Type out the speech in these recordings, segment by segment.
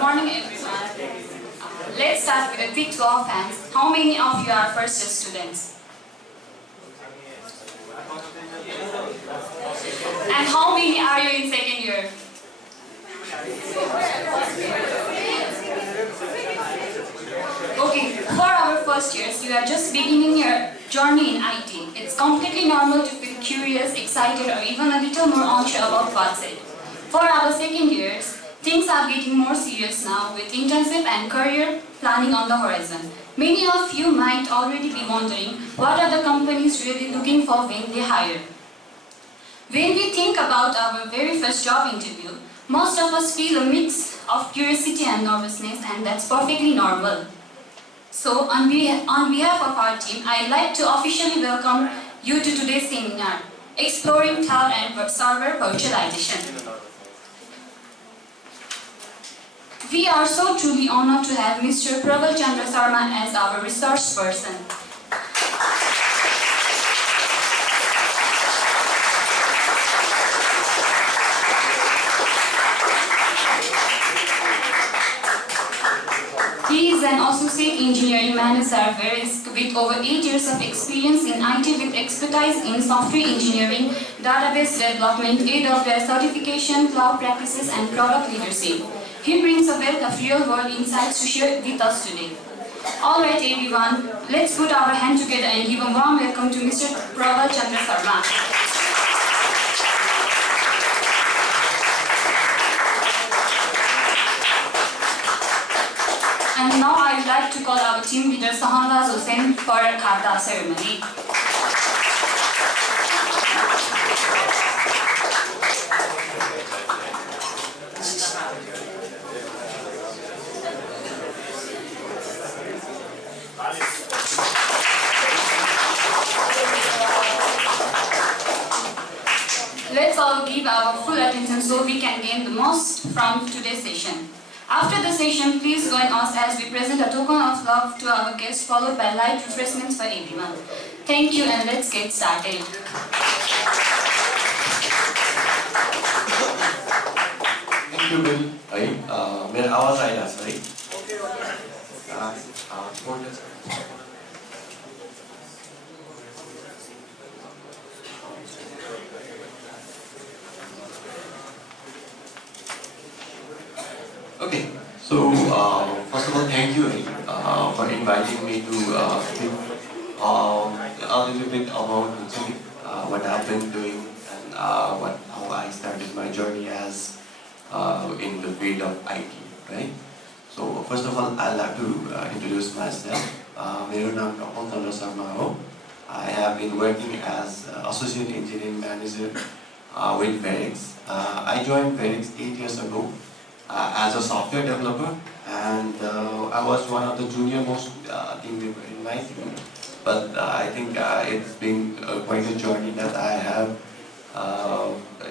morning, everyone. Let's start with a quick show of hands. How many of you are first year students? And how many are you in second year? Okay, for our first years, you are just beginning your journey in IT. It's completely normal to feel curious, excited, or even a little more unsure about what's it. For our second years, things are getting more serious now with internship and career planning on the horizon. Many of you might already be wondering what are the companies really looking for when they hire. When we think about our very first job interview, most of us feel a mix of curiosity and nervousness, and that's perfectly normal. So, on behalf of our team, I'd like to officially welcome you to today's seminar, Exploring Cloud and Server Virtualization. We are so truly honored to have Mr. Praval Chandra Sharma as our resource person. He is an associate engineering manager with over 8 years of experience in IT with expertise in software engineering, database development, AWS certification, cloud practices, and product leadership. He brings a wealth of real-world insights to share with us today. Alright everyone, let's put our hands together and give a warm welcome to Mr. Praval Chandra Sharma. And now I would like to call our team leader Sahanwaz Hussain for a Khata ceremony. Let's all give our full attention so we can gain the most from today's session. After the session, please join us as we present a token of love to our guests, followed by light refreshments for everyone. Thank you, and let's get started. Thank you, Bill. मेरा आवाज आएगा सही? Okay, so first of all, thank you for inviting me to speak a little bit about what I've been doing and how I started my journey as in the field of IT, right? So first of all, I'd like to introduce myself. मेरा नाम Praval Chandra Sharma हो. I have been working as associate engineering manager with Verix. I joined Verix 8 years ago. As a software developer, and I was one of the junior most team member in my team. But I think it's been quite a journey that I have.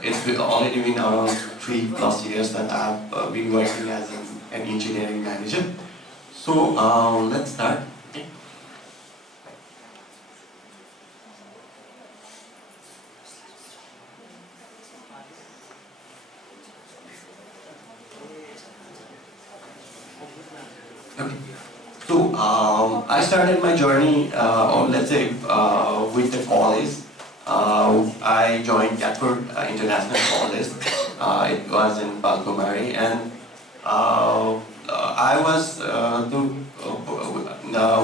It's already been around 3+ years that I've been working as an engineering manager. So let's start. So I started my journey, or let's say, with the college. I joined Catford International College. It was in Palkomari, and I was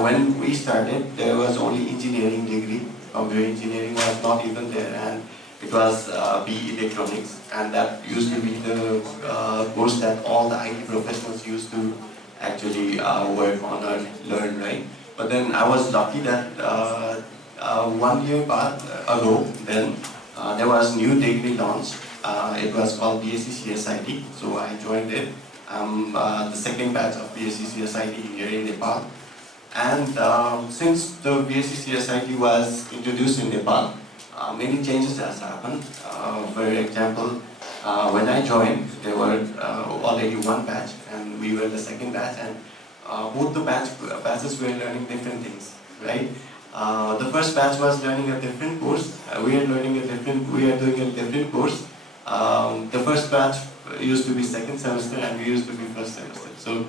when we started, there was only engineering degree. Computer engineering was not even there, and it was BE Electronics, and that used to be the course that all the IT professionals used to actually work on or learn, right? But then I was lucky that 1 year ago, then there was new degree launched. It was called BSc CSIT, so I joined it. I'm the second batch of BSc CSIT here in Nepal. And since the BSc CSIT was introduced in Nepal, many changes has happened. For example, when I joined, there were already one batch, and we were the second batch, and both the batches were learning different things, right? The first batch was learning a different course. We are doing a different course. The first batch used to be second semester and we used to be first semester. So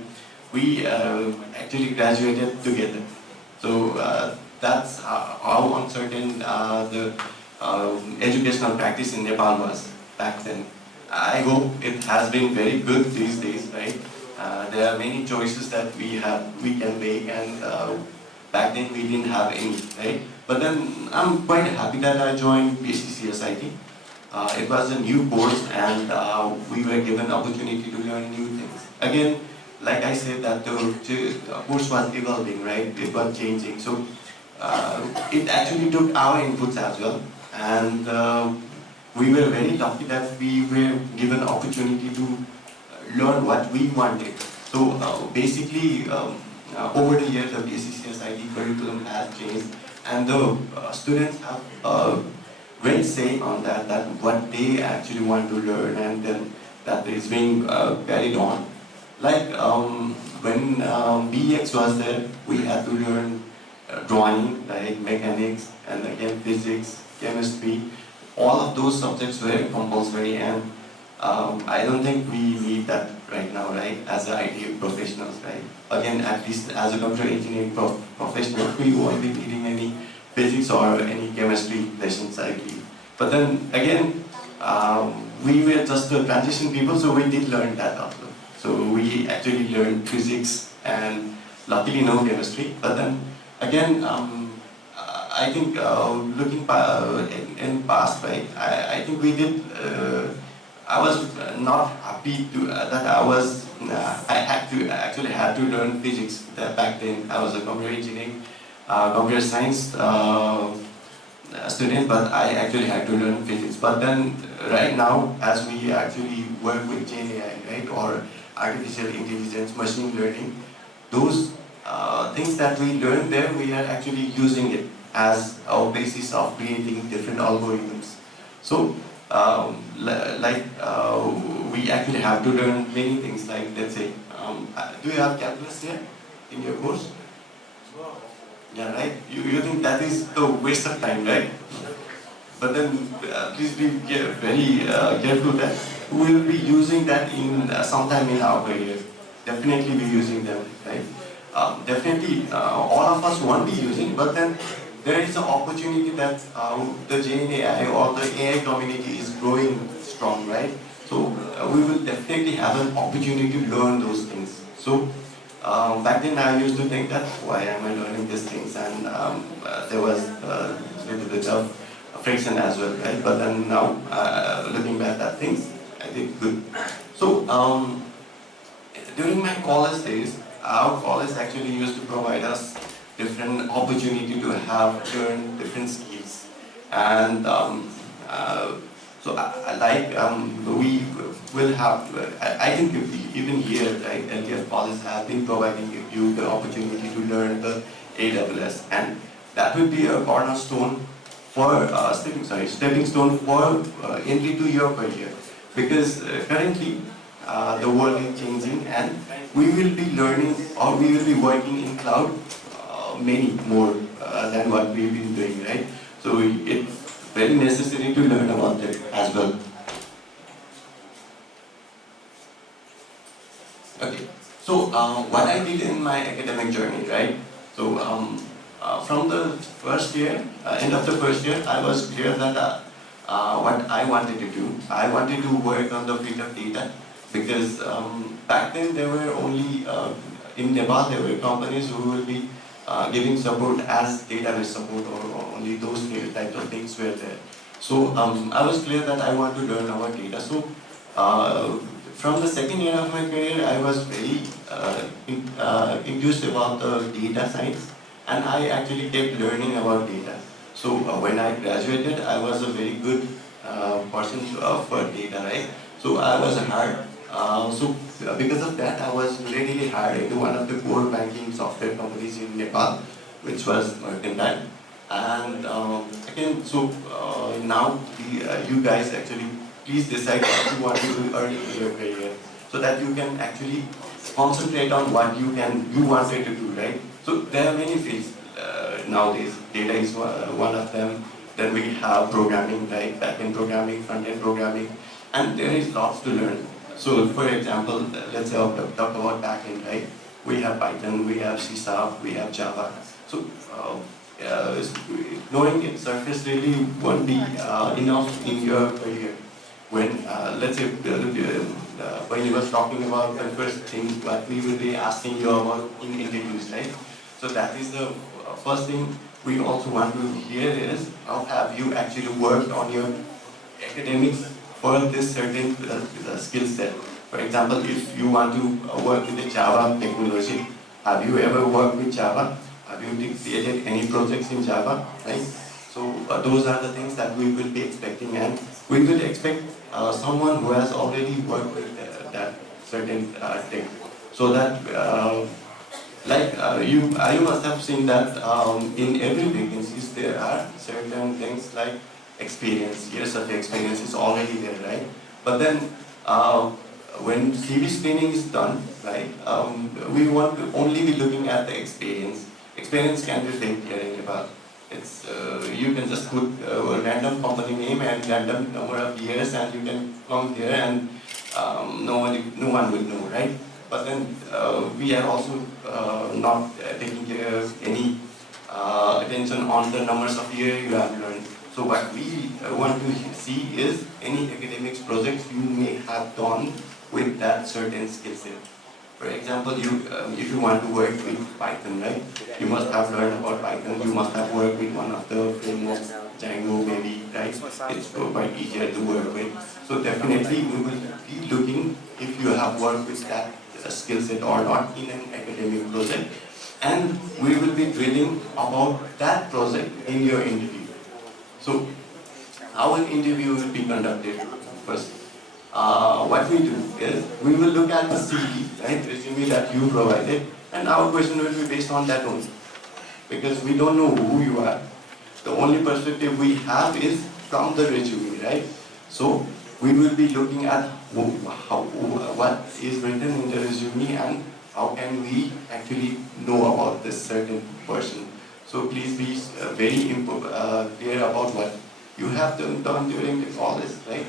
we actually graduated together. So that's how uncertain the educational practice in Nepal was back then. I hope it has been very good these days, right? There are many choices that we can make, and back then we didn't have any, right? But then I'm quite happy that I joined PCCSIT. It was a new course, and we were given opportunity to learn new things. Again, like I said, that the course was evolving, right? It was changing. So it actually took our inputs as well, and we were very lucky that we were given opportunity to learn what we wanted. So basically, over the years, the BSc-CSIT curriculum has changed, and the students have great say on that what they actually want to learn, and then that is being carried on. Like when BX was there, we had to learn drawing, like mechanics, and again physics, chemistry. All of those subjects were compulsory, and I don't think we need that right now, right? As IT professionals, right? Again, at least as a computer engineering professional, we won't be needing any physics or any chemistry lessons, I believe. But then again, we were just the transition people, so we did learn that also. So we actually learned physics and luckily no chemistry. But then again, I think looking in past, right? I think we did. I was not happy to that I actually had to learn physics back then. I was a computer engineering, computer science student, but I actually had to learn physics. But then right now, as we actually work with GenAI, right, or artificial intelligence, machine learning, those things that we learned there, we are actually using it as our basis of creating different algorithms. So, we actually have to learn many things, like, let's say, do you have calculus here in your course? Yeah, right? You think that is the waste of time, right? But then please be very careful that we will be using that in sometime in our career. Definitely be using them, right? Definitely all of us won't be using, but then there is an opportunity that the GenAI or the AI community is growing strong, right? So we will definitely have an opportunity to learn those things. So back then I used to think that why am I learning these things, and there was a little bit of friction as well, right? But then now looking back at things, I think good. So during my college days, our college actually used to provide us different opportunity to have learn different skills, and so we will have. I think even here, right, LTF college has been providing you the opportunity to learn the AWS, and that will be a cornerstone for stepping stone for entry to your career, because currently the world is changing, and we will be learning, or we will be working in cloud many more than what we've been doing, right? So it's very necessary to learn about that as well. Okay, so what I did in my academic journey, right? So from the first year, end of the first year, I was clear that what I wanted to do, I wanted to work on the field of data, because back then there were only, in Nepal, there were companies who will be giving support as database support, or only those types of things were there. So I was clear that I want to learn about data. So from the second year of my career, I was very enthused about the data science, and I actually kept learning about data. So when I graduated, I was a very good person for data, right? So I was hired. Because of that, I was readily hired into one of the core banking software companies in Nepal, which was Mercantile. And again, so now you guys actually please decide what you want to do early in your career, so that you can actually concentrate on what you wanted to do, right? So there are many fields nowadays. Data is one of them. Then we have programming, like back-end programming, front-end programming, and there is lots to learn. So for example, let's say talk about backend, right? We have Python, we have C#, we have Java. So knowing its surface really won't be enough in your career. When let's say when you was talking about the first thing, what we will be asking you about in interviews, right? So that is the first thing we also want to hear is how have you actually worked on your academics for this certain skill set. For example, if you want to work with the Java technology, have you ever worked with Java? Have you created any projects in Java? Right? So those are the things that we will be expecting, and we will expect someone who has already worked with that certain tech. So that you must have seen that in every vacancies there are certain things like experience, years of experience is already there, right? But then when CV screening is done, right, we want to only be looking at the experience. Experience can be fake here about. It's you can just put a random company name and random number of years, and you can come there, and no one will know, right? But then we are also not taking care of any attention on the numbers of years you have learned. So what we want to see is any academics projects you may have done with that certain skill set. For example, if you want to work with Python, right? You must have learned about Python. You must have worked with one of the frameworks, Django, maybe, right? It's quite easier to work with. So definitely, we will be looking if you have worked with that skill set or not in an academic project, and we will be drilling about that project in your interview. So, how an interview will be conducted first? What we do is we will look at the CV, right, resume that you provided, and our question will be based on that only. Because we don't know who you are. The only perspective we have is from the resume, right? So we will be looking at what is written in the resume and how can we actually know about this certain person. So please be very clear about what you have done during the college, right?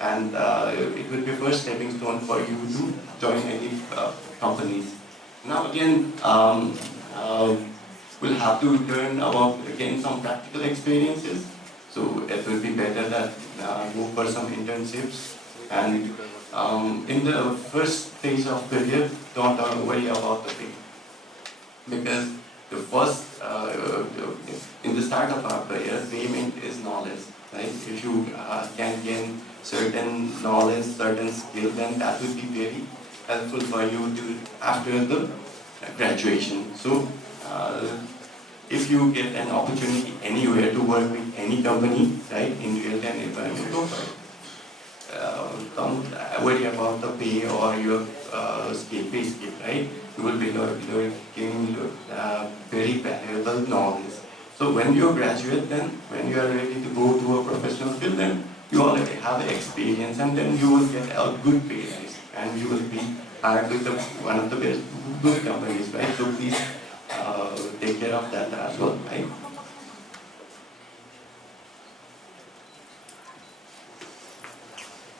And it will be first stepping stone for you to join any companies. Now again, we'll have to learn about again some practical experiences. So it will be better that go for some internships, and in the first phase of career, don't worry about the pay, because the first in the start of our career, payment is knowledge, right? If you can gain certain knowledge, certain skill, then that would be very helpful for you to after the graduation. So if you get an opportunity anywhere to work with any company, right, in real-time environment, go for it. Don't worry about the pay or your pay scale, right? You will be gaining very valuable knowledge. So when you graduate, then when you are ready to go to a professional field, then you already have experience, and then you will get a good pay rise, and you will be hired with one of the best good companies, right? So please take care of that as well, right?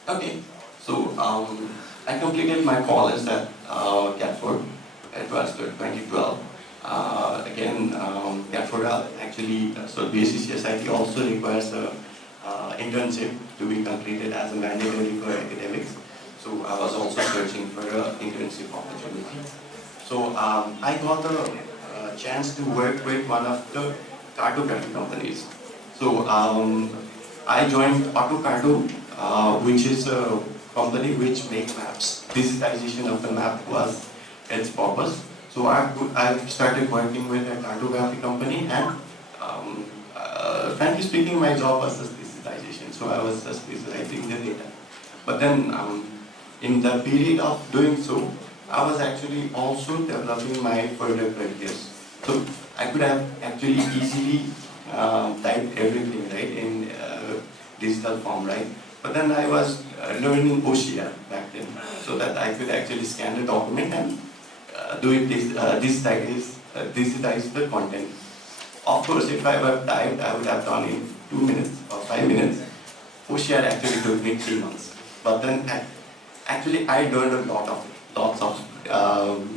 Okay, so I completed my college at Catford. It was 2012. Again, Catford actually, so BSc also requires a internship to be completed as a mandatory for academics. So I was also searching for an internship opportunity. So I got a chance to work with one of the cartography companies. So I joined AutoCarto, which is a company which makes maps. Digitization of the map was its purpose. So I started working with a cartography company, and frankly speaking, my job was just digitization. So I was just digitizing the data. But then in the period of doing so, I was actually also developing my further careers. So I could have actually easily typed everything, right, in digital form, right? But then I was learning OCR back then, so that I could actually scan the document and do it digitize the content. Of course, if I were typed, I would have done in 2 minutes or 5 minutes. OCR actually took me 3 months. But then actually I learned lots of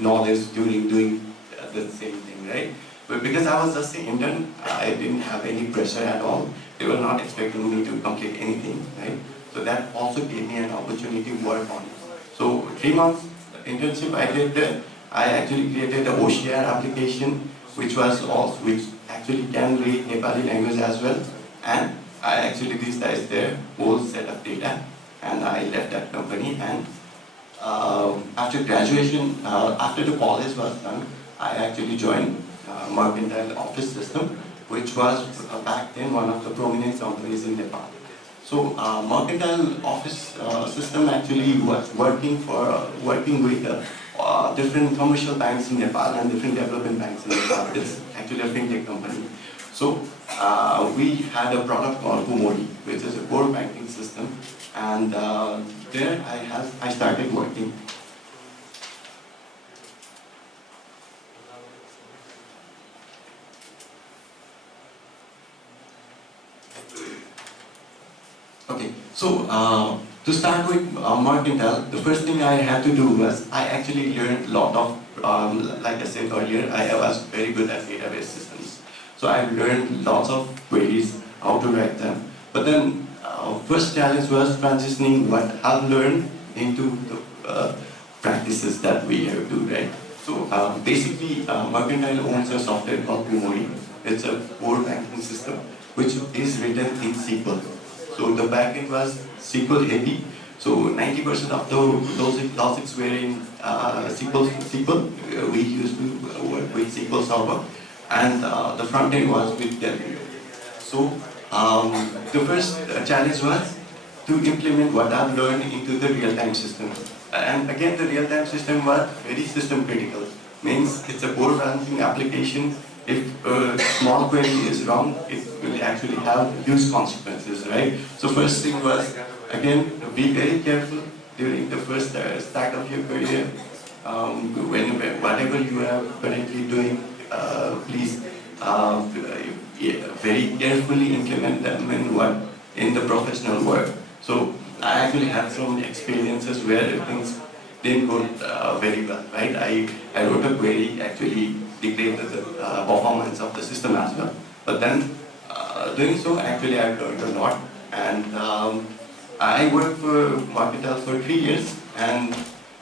knowledge during doing the same thing, right? But because I was just an intern, I didn't have any pressure at all. They were not expecting me to complete anything, right? So that also gave me an opportunity to work on it. So 3 months internship I did there. I actually created the OCR application, which actually can read Nepali language as well, and I actually digitized their whole set of data, and I left that company. And after graduation, after the college was done, I actually joined Mercantile Office System, which was back then one of the prominent companies in Nepal. So Mercantile Office System actually was working with different commercial banks in Nepal and different development banks in Nepal. It's actually a fintech company. So we had a product called Kumori, which is a core banking system, and there I started working. Okay, so to start with Mercantile, the first thing I had to do was I actually learned a lot of, like I said earlier, I was very good at database systems. So I learned lots of queries, how to write them. But then first challenge was transitioning what I've learned into the practices that we have to, right? So basically, Mercantile owns a software called Kumori. It's a core banking system, which is written in SQL. So the backend was SQL heavy. So 90% of those logics were in SQL. We used to work with SQL Server, and the front end was with Delphi. So the first challenge was to implement what I've learned into the real-time system. And again, the real-time system was very system critical. Means it's a core banking application. If a small query is wrong, it will actually have huge consequences, right? So first thing was, again, be very careful during the first start of your career. Whatever you are currently doing, please very carefully implement them in the professional work. So I actually had some experiences where things didn't go very well, right? I wrote a query, actually degraded the performance of the system as well. But then doing so, actually I've learned a lot. And I worked for Marketel for 3 years, and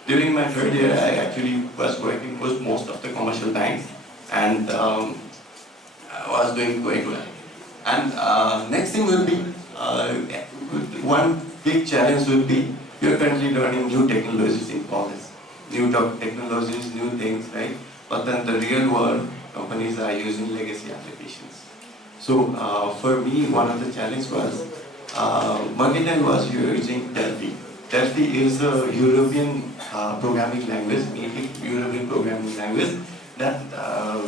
during my third year, I actually was working with most of the commercial banks, and I was doing quite well. And next thing will be, one big challenge will be, you're currently learning new technologies in college. New technologies, new things, right? But then the real world companies are using legacy applications. So for me, one of the challenges was, Mercantile was using Delphi. Delphi is a European programming language, native European programming language that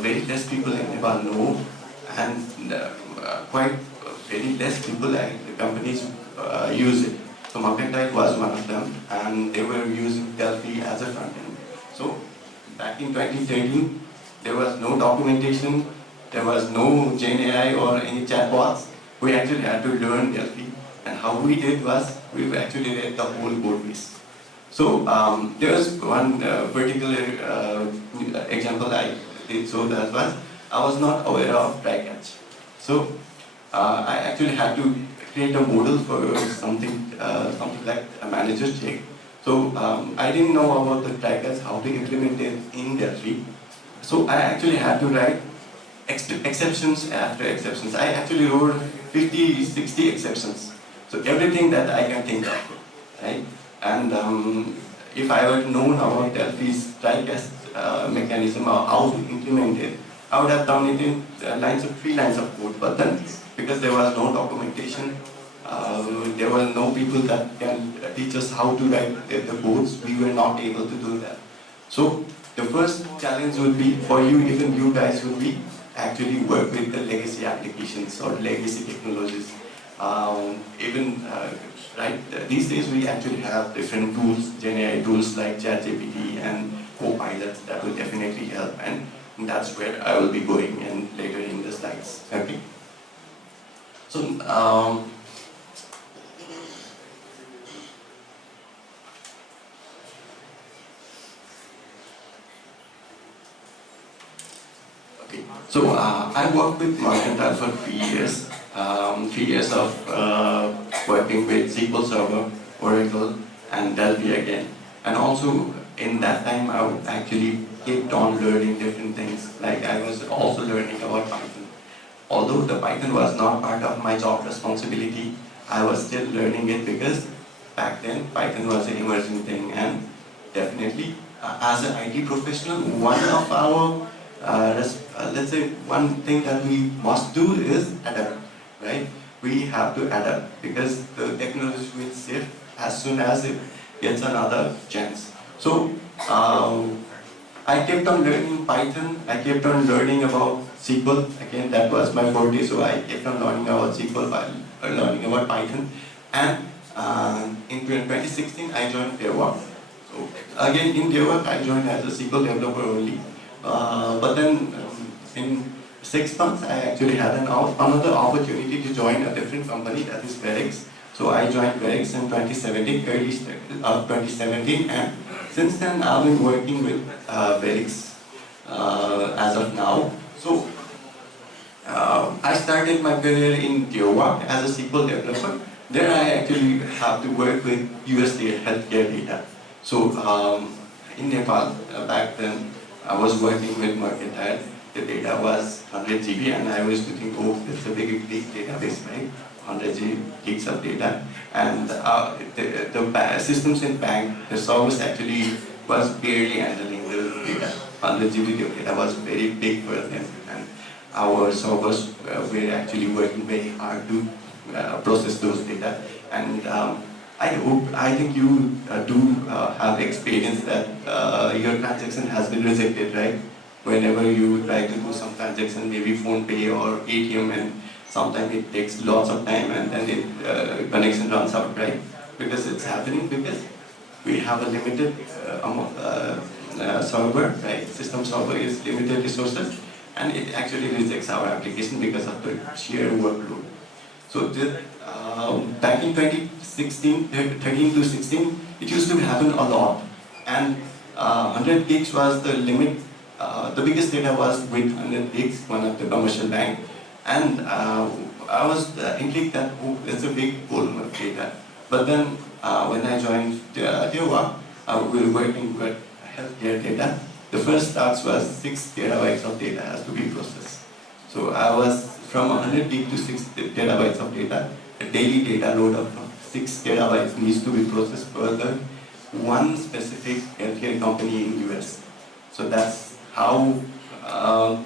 very less people in Nepal know, and quite very less people and companies use it. So Mercantile was one of them, and they were using Delphi as a front end. So back in 2013, there was no documentation, there was no Gen AI or any chatbots. We actually had to learn Delphi, and how we did was we actually read the whole code base. So there was one particular example I did. So that was, I was not aware of try catch. So I actually had to create a model for something like a manager check. So I didn't know about the try catch, how to implement it in Delphi. So I actually had to write exceptions after exceptions. I actually wrote 50, 60 exceptions. So everything that I can think of, right? And if I were known about Delphi's try-catch mechanism or how to implement it, I would have done it in 3 lines of code. But then, because there was no documentation, there were no people that can teach us how to write the codes, we were not able to do that. So the first challenge would be for you, even you guys would be actually work with the legacy applications or legacy technologies. These days we actually have different tools, Gen AI tools like ChatGPT and Copilot that will definitely help, and that's where I will be going and later in the slides. Okay. So So I worked with Mercantile for 3 years. 3 years of working with SQL Server, Oracle, and Delphi again. And also in that time, I would actually kept on learning different things. Like I was also learning about Python. Although the Python was not part of my job responsibility, I was still learning it because back then Python was an emerging thing, and definitely as an IT professional, one of our let's say one thing that we must do is adapt, right? We have to adapt because the technology will shift as soon as it gets another chance. So I kept on learning Python, I kept on learning about SQL, again that was my forte, so I kept on learning about SQL, learning about Python, and in 2016 I joined Dewa. So again in Dewa I joined as a SQL developer only, but then in 6 months I actually had another opportunity to join a different company, that is Verix. So I joined Verix in 2017, early 2017, and since then I've been working with Verix as of now. So I started my career in Dewa as a SQL developer. There I actually have to work with US healthcare data. So in Nepal, back then, I was working with Mercantile. The data was 100 GB, and I was thinking, oh, it's a big database, right? 100 gigs of data. And the systems in bank, the service actually was barely handling the data. 100 GB data was very big for them, and our servers were actually working very hard to process those data. And I think you do have experience that your transaction has been rejected, right? Whenever you try to do some transaction, maybe phone pay or ATM, and sometimes it takes lots of time, and then it connection runs out, right? Because it's happening because we have a limited server, right? System server is limited resources, and it actually rejects our application because of the sheer workload. So back in 2016, 13 to 16, it used to happen a lot, and 100 gigs was the limit. The biggest data was with 100 gigs, one of the commercial bank, and I was intrigued that, oh, it's a big volume of data. But then when I joined Dewa, we were working with healthcare data. The first task was 6 terabytes of data has to be processed. So I was from 100 gig to 6 terabytes of data. A daily data load of 6 terabytes needs to be processed for the one specific healthcare company in US. So that's how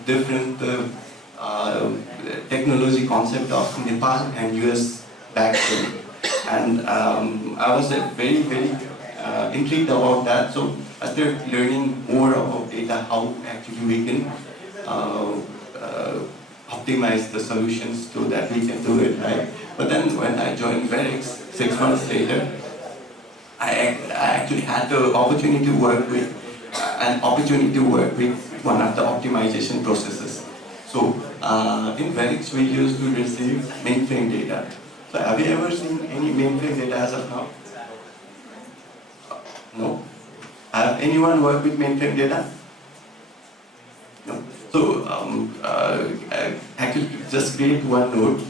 different the technology concept of Nepal and US back then. And I was very intrigued about that. So I started learning more about data, how actually we can optimize the solutions so that we can do it, right? But then when I joined Verix 6 months later, I actually had the opportunity to work with one of the optimization processes. So in Verix we used to receive mainframe data. So have you ever seen any mainframe data as of now? No? Have anyone worked with mainframe data? No. So actually just create one node.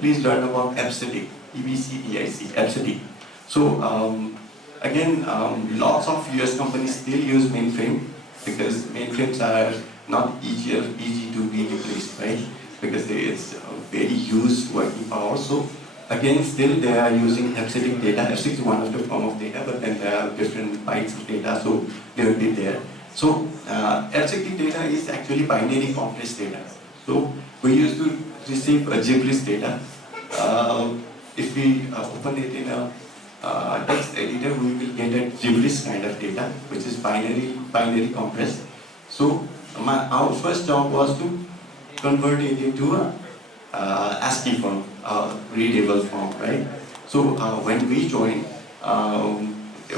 Please learn about EBCDIC, EBCDIC, EBCDIC. So again, lots of US companies still use mainframe because mainframes are not easy to be replaced, right? Because it's very huge working power. So again, still they are using EBCDIC data. EBCDIC is one of the form of data, but then there are different bytes of data, so they will be there. So EBCDIC data is actually binary compressed data. So we used to receive a gibberish data. If we open it in a text editor, we will get a gibberish kind of data, which is binary compressed. So our first job was to convert it into a ASCII form, readable form, right? So when we joined,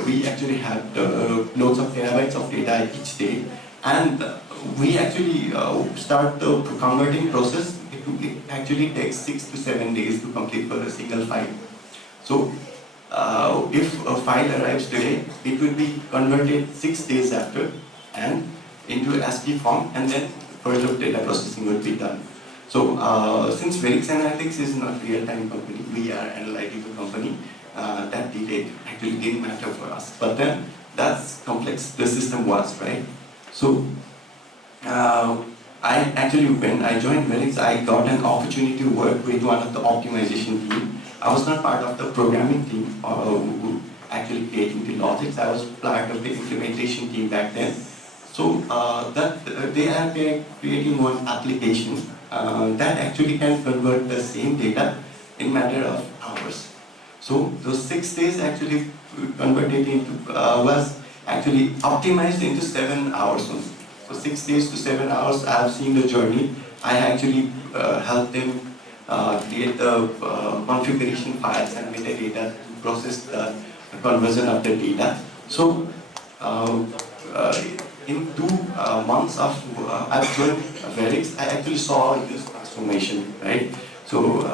we actually had loads of terabytes of data each day, and we actually start the converting process. It actually takes 6 to 7 days to complete for a single file. So if a file arrives today, it will be converted 6 days after and into ASCII form, and then further data processing would be done. So since Verix Analytics is not a real-time company, we are an analytical company, that delay actually didn't matter for us. But then that's complex the system was, right? So I actually, when I joined Verix, I got an opportunity to work with one of the optimization team. I was not part of the programming team who actually creating the logics. I was part of the implementation team back then. So they are creating one application that actually can convert the same data in matter of hours. So those 6 days actually converted into was actually optimized into 7 hours only. So 6 days to 7 hours, I have seen the journey. I actually helped them create the configuration files and metadata to process the conversion of the data. So in 2 months of I've joined Verix, I actually saw this transformation, right? So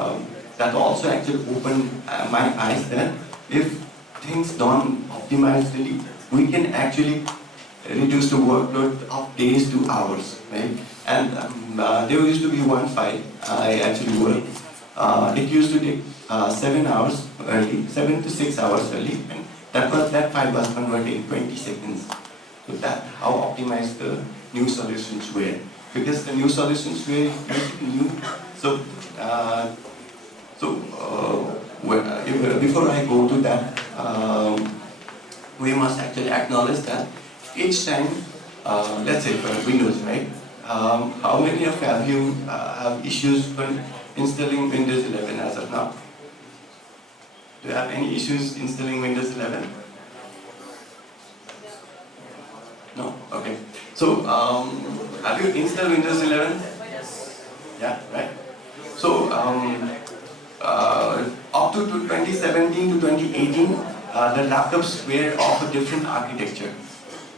that also actually opened my eyes that if things done optimizedly, we can actually reduce the workload of days to hours, right? And there used to be one file I actually worked. It used to take 7 hours early, 7 to 6 hours early, and that file was converted in 20 seconds. So that how optimized the new solutions were. Because the new solutions were new. So before I go to that, we must actually acknowledge that each time, let's say for Windows, right? How many of you have issues when installing Windows 11 as of now? Do you have any issues installing Windows 11? No? Okay. So, have you installed Windows 11? Yeah, right? So, up to 2017 to 2018, the laptops were of a different architecture.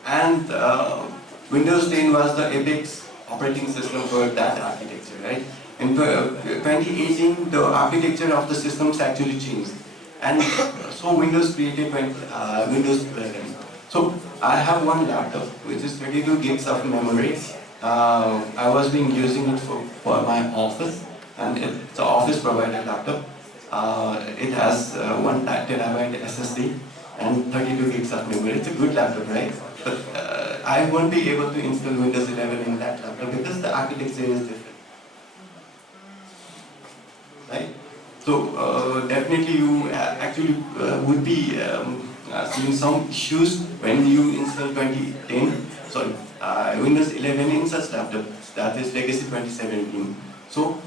And Windows 10 was the apex operating system for that architecture, right? In 2018, the architecture of the systems actually changed. And so Windows created Windows 11. So I have one laptop, which is 32 gigs of memory. I was been using it for my office, and it's an office provided laptop. It has 1 terabyte SSD and 32 gigs of memory. It's a good laptop, right? But I won't be able to install Windows 11 in that laptop because the architecture is different, right? So definitely you actually would be seeing some issues when you install 2010, sorry, Windows 11 in such laptop, that is legacy 2017. So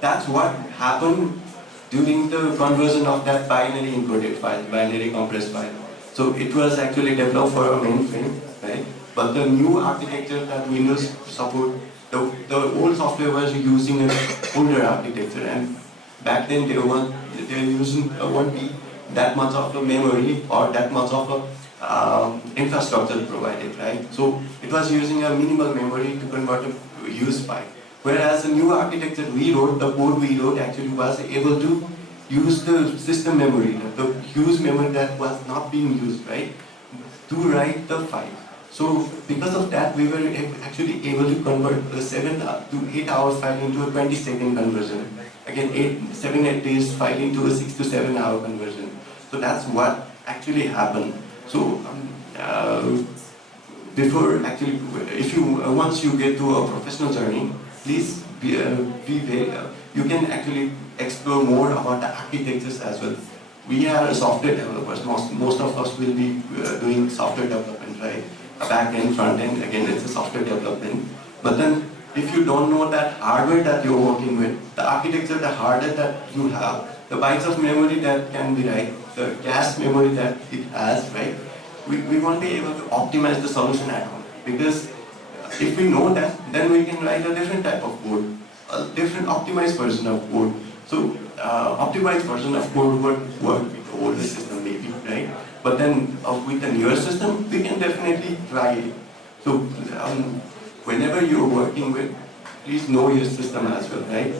that's what happened during the conversion of that binary encoded file, binary compressed file. So it was actually developed for a mainframe, right? But the new architecture that Windows support, the old software was using an older architecture, and back then they were using won't be that much of the memory or that much of a infrastructure provided, right? So it was using a minimal memory to convert a used file. Whereas the new architecture we wrote, the code we wrote actually was able to use the system memory, the huge memory that was not being used, right, to write the file. So because of that, we were actually able to convert the 7 to 8 hours file into a 20-second conversion. Again, 7-8 days file into a 6 to 7 hour conversion. So that's what actually happened. So before actually, if you once you get to a professional journey, please be very. You can actually explore more about the architectures as well. We are software developers. Most of us will be doing software development, right? Back end, front end. Again, it's a software development. But then, if you don't know that hardware that you're working with, the architecture, the hardware that you have, the bytes of memory that can be right, the cache memory that it has, right? We won't be able to optimize the solution at all. Because if we know that, then we can write a different type of code, a different optimized version of code. So, optimized version of code would work with the older system maybe, right? But then with the newer system, we can definitely try it. So, whenever you're working with, please know your system as well, right?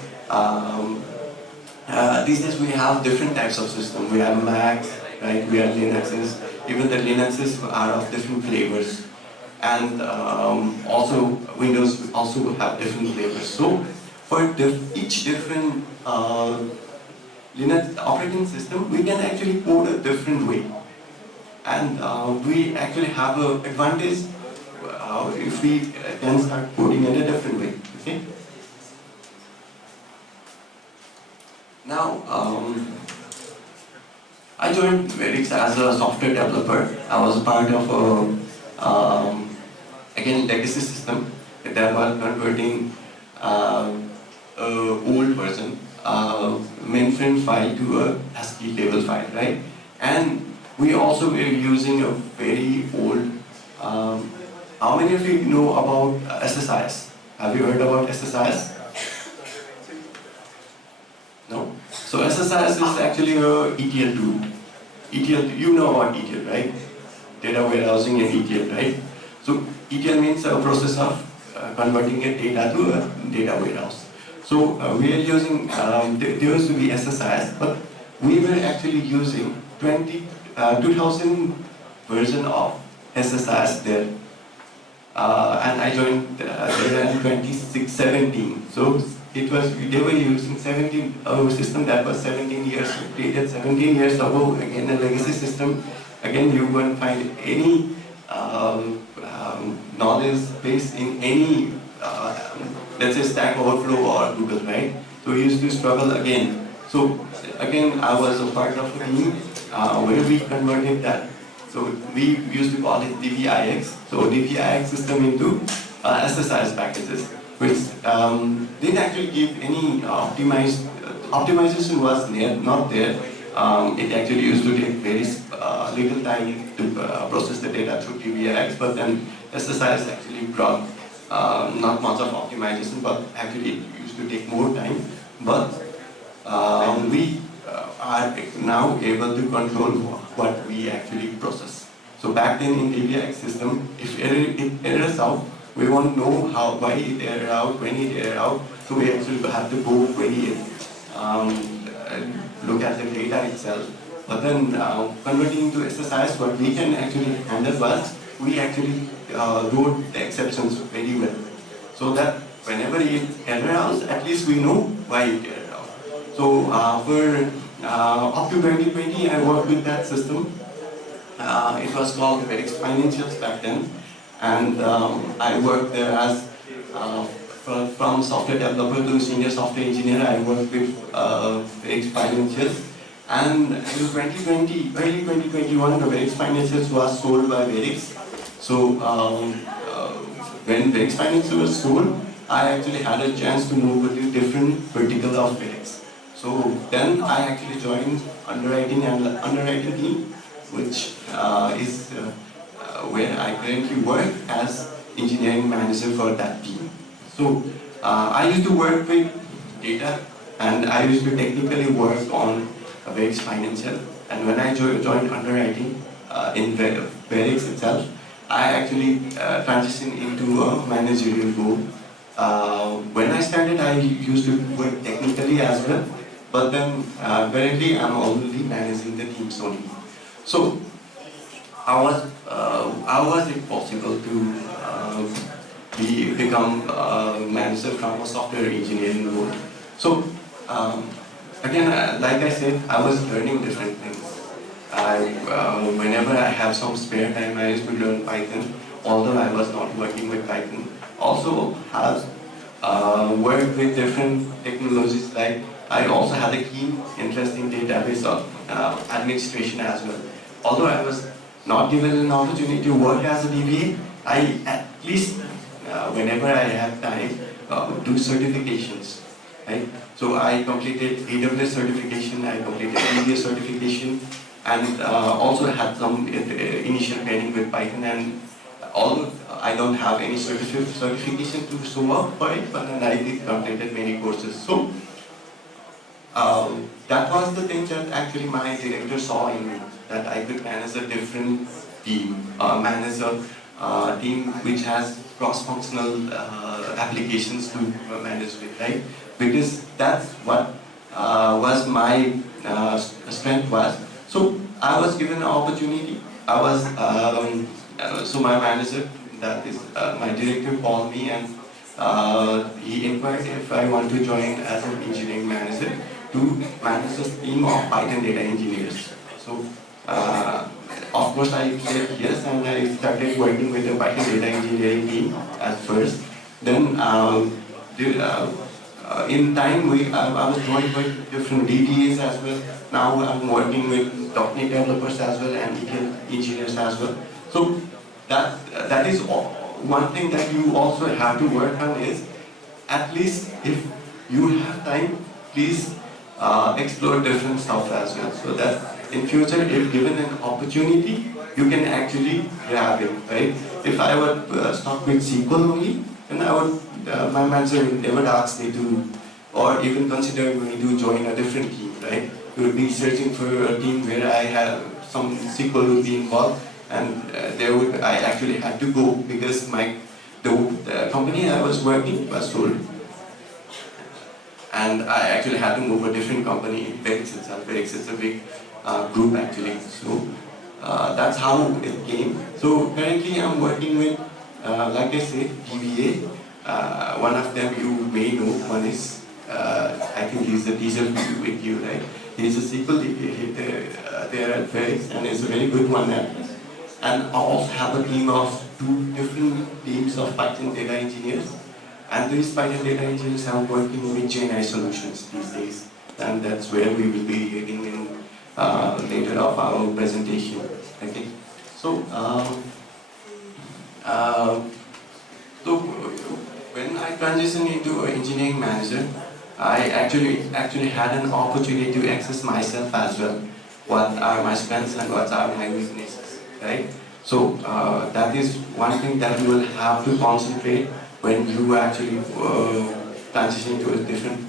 These days we have different types of systems. We have Macs, right? We have Linuxes. Even the Linuxes are of different flavors. and also Windows also have different flavors. So for each different Linux operating system, we can actually code a different way, and we actually have an advantage if we can start coding in a different way. Okay. Now, I joined Verix as a software developer. I was part of again legacy system that was converting a old version mainframe file to a ASCII table file, right? And we also were using a very old. How many of you know about SSIS? Have you heard about SSIS? No? So SSIS is actually a ETL tool. ETL, you know about ETL, right? Data warehousing and ETL, right? So ETL means a process of converting a data to a data warehouse. So we are using, there used to be SSIS, but we were actually using 2000 version of SSIS there. And I joined there in 2017. So it was, they were using a system that was 17 years created 17 years ago, again a legacy system. Again, you won't find any knowledge base in any, let's say, Stack Overflow or Google, right? So we used to struggle again. So again, I was a part of a team where we converted that. So we used to call it DVIX. So DVIX system into SSIS packages, which didn't actually give any optimization was not there. It actually used to take very little time to process the data through DVIX, but then SSIS actually brought not much of optimization, but actually it used to take more time. But we are now able to control what we actually process. So back then in DVX system, if it errors out, we won't know why it errors out, when it errors out. So we actually have to go very look at the data itself. But then converting to SSIS, what we can actually handle was we actually wrote the exceptions very well, so that whenever it errors out, at least we know why it errors out. So for up to 2020, I worked with that system. It was called Verix Financials back then, and I worked there as from software developer to senior software engineer. I worked with Verix Financials, and in 2020, early 2021, the Verix Financials was sold by Verix. So when Verix Financials was sold, I actually had a chance to move to different vertical of Verix. So then I actually joined underwriting team, which is where I currently work as engineering manager for that team. So I used to work with data, and I used to technically work on Verix Financial. And when I joined underwriting in Verix itself, I actually transitioned into a managerial role. When I started, I used to work technically as well. But then currently I'm already managing the teams only. So how was it possible to become manager from a software engineering role? So again, like I said, I was learning different things. Whenever I have some spare time, I used to learn Python, although I was not working with Python. Also have worked with different technologies, like I also had a keen interest in database administration as well. Although I was not given an opportunity to work as a DBA, I at least, whenever I had time, do certifications, right? So I completed AWS certification, I completed DBA certification, and also had some initial training with Python. And although I don't have any certification to show up for it, but then I did completed many courses. So that was the thing that actually my director saw in me, that I could manage a different team, manage a team which has cross-functional applications to manage with, right? Because that's what was my strength was. So I was given an opportunity. I was so my manager that is, my director called me and he inquired if I want to join as an engineering manager to manage a team of Python data engineers. So, of course, I said yes, and I started working with the Python data engineering team at first. Then, in time, I was working with different DTAs as well. Now I'm working with .NET developers as well and ETL engineers as well. So that is one thing that you also have to work on is, at least if you have time, please explore different stuff as well. So that in future, if given an opportunity, you can actually grab it, right? If I were stuck with SQL only, then I would, my manager would never ask me to, or even consider me to join a different team, right? We would be searching for a team where I have some SQL would be involved, and I actually had to go because the company I was working was sold, and I actually had to move a different company. Verix itself, Verix is a big group actually. So that's how it came. So currently I'm working with, like I said, DBA. One of them you may know. One is, I think he's a teacher with you, right? He's a SQL DBA there at Verix, and it's a very good one. And I also have a team of 2 different teams of Python data engineers. And these Python data engineers are working with GenAI solutions these days. And that's where we will be getting in later of our presentation. Okay. So, so when I transitioned into an engineering manager, I actually had an opportunity to access myself as well. What are my strengths and what are my weaknesses, right? So that is one thing that you will have to concentrate when you actually transition to a different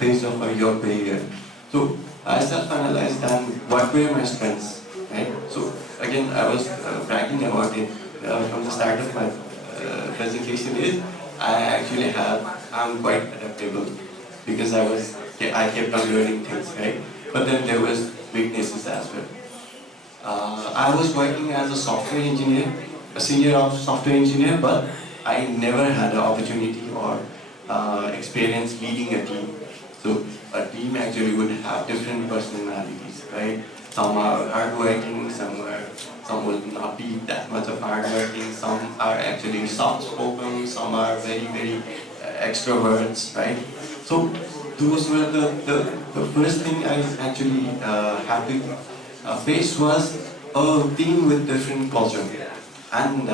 phase of your career. So I self-analyzed and what were my strengths, right? So again, I was bragging about it from the start of my presentation is I'm quite adaptable because I kept on learning things, right? But then there was weaknesses as well. I was working as a software engineer, a senior software engineer, but I never had the opportunity or experience leading a team. So a team actually would have different personalities, right? Some are hardworking, some will not be that much of hardworking, some are actually soft-spoken, some are very, very extroverts, right? So those were the first thing I actually had to face was a team with different culture. And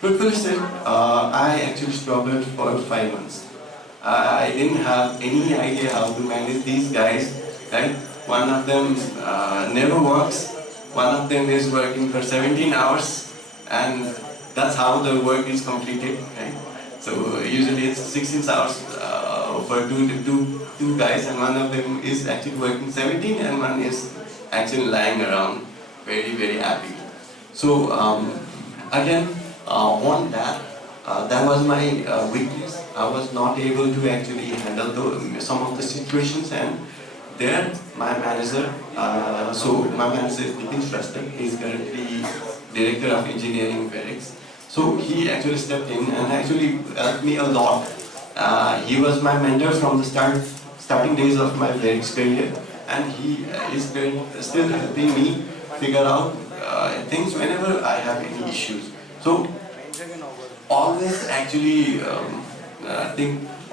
truthfully said, I actually struggled for 5 months. I didn't have any idea how to manage these guys, right? One of them never works, one of them is working for 17 hours, and that's how the work is completed, right? So usually it's 16 hours for two guys, and one of them is actually working 17 and one is actually lying around very, very happy. So again, on that, that was my weakness. I was not able to actually handle some of the situations, and there my manager, my manager is Nitin Shrestha. He's currently Director of Engineering Verix. So he actually stepped in and actually helped me a lot. He was my mentor from the starting days of my Verix career, and he is still helping me figure out things whenever I have any issues. So always actually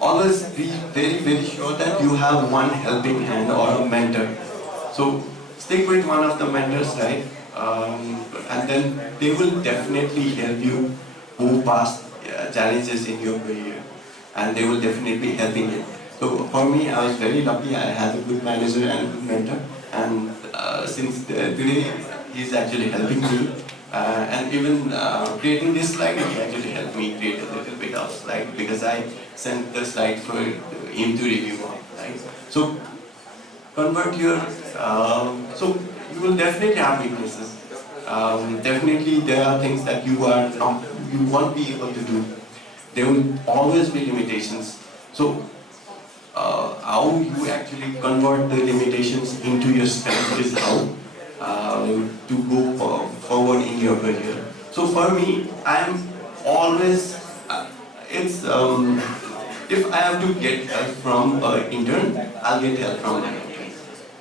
always be very, very sure that you have one helping hand or a mentor. So stick with one of the mentors, right? And then they will definitely help you move past challenges in your career, and they will definitely help in it. So for me, I was very lucky. I had a good manager and good mentor, and since today he's actually helping me. And even creating this slide, he actually helped me create a little bit of slide because I sent the slide for him to review on, right? So convert your, so you will definitely have weaknesses. Definitely there are things that you won't be able to do. There will always be limitations. So how you actually convert the limitations into your strength is how to go forward in your career. So for me, I'm always, it's, if I have to get help from an intern, I'll get help from an intern.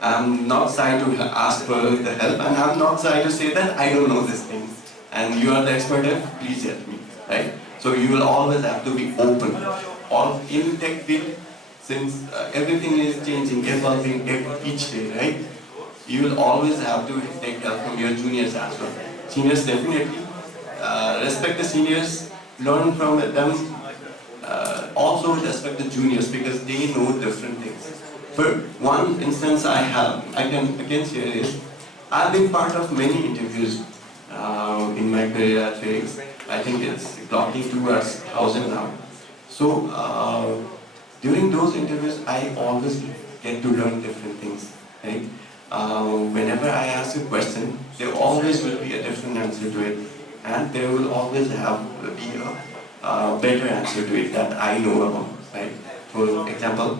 I'm not shy to ask for the help, and I'm not shy to say that I don't know this thing. And you are the expert, please help me, right? So you will always have to be open. All in tech field, since everything is changing, evolving each day, right? You will always have to take help from your juniors as well. Seniors definitely, respect the seniors, learn from them, also respect the juniors because they know different things. For one instance I can share is, I've been part of many interviews in my career at FedEx. I think it's clocking towards 1,000 now. So during those interviews, I always get to learn different things. Right? Whenever I ask a question, there always will be a different answer to it, and there will always be a better answer to it that I know about. Right? For example,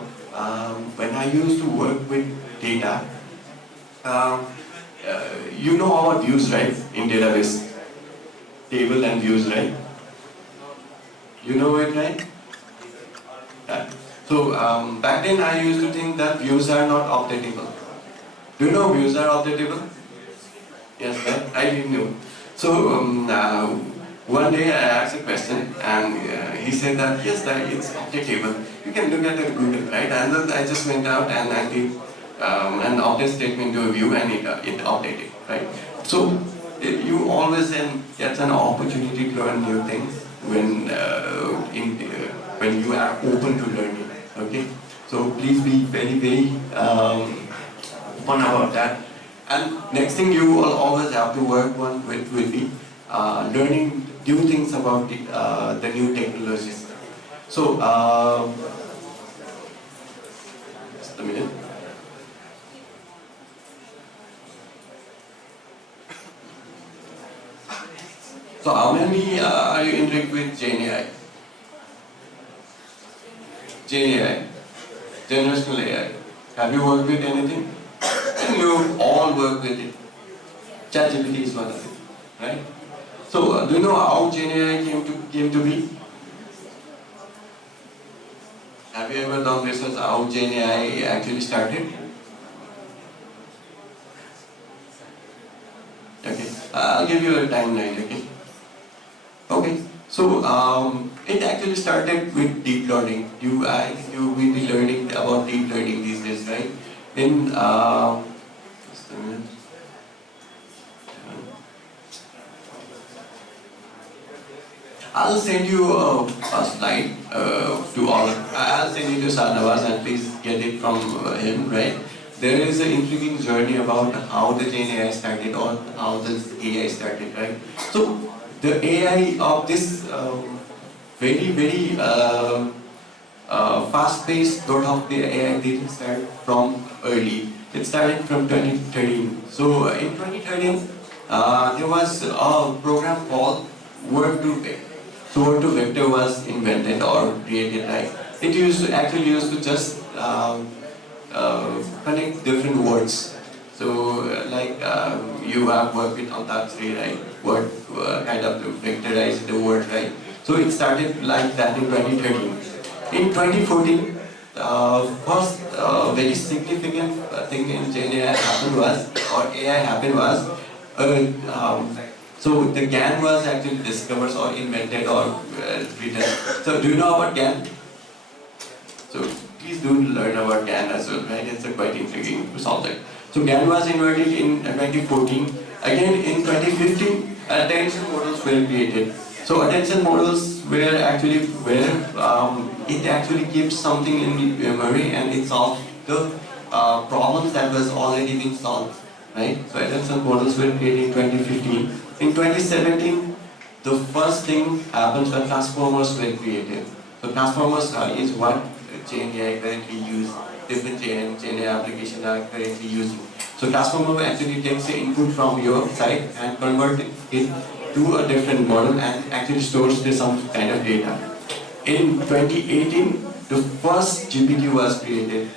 when I used to work with data, you know about views, right? In database, table and views, right? You know it, right? Yeah. So back then I used to think that views are not updatable. Do you know views are updatable? Yes, right? I didn't know. So one day I asked a question, and he said that yes, that it's updatable. You can look at it Google, right? And then I just went out and I did an update statement to a view, and it updated, right? So you always get an opportunity to learn new things when when you are open to learning. Okay, so please be very fun about that. And next thing you will always have to work on will be learning new things about the new technologies. So just a minute. So how many are you intrigued with GenAI? GenAI, generational AI. Have you worked with anything? And you all work with it. ChatGPT is one of it, right? So do you know how GenAI came to be? Have you ever done research how GenAI actually started? Okay, I'll give you a timeline. Okay, so it actually started with deep learning. You will be learning about deep learning these days, right? In just a minute. I'll send you a slide to all. I'll send you to Sarnavas, and please get it from him, right? There is an intriguing journey about how the GenAI started or how this AI started, right? So the AI of this very fast-paced sort of the AI didn't start from early. It started from 2013. So in 2013, there was a program called Word to Vector. So Word to Vector was invented or created, right? It actually used to just connect different words. So like you have worked with Antakshari, right? Word kind of vectorize the word, right? So it started like that in 2013. In 2014, first very significant thing in GenAI happened was, or AI happened was, so the GAN was actually discovered or invented or written. So do you know about GAN? So please do learn about GAN as well, right? It's a quite intriguing subject. So GAN was invented in 2014. Again in 2015, attention models were created. So attention models were actually where it actually keeps something in memory and it solves the problems that was already been solved, right? So attention models were created in 2015. In 2017, the first thing happens when transformers were created. So transformers is what GenAI currently use. Different GenAI applications are currently using. So transformer actually takes the input from your side and convert it to a different model and actually stores some kind of data. In 2018, the first GPT was created.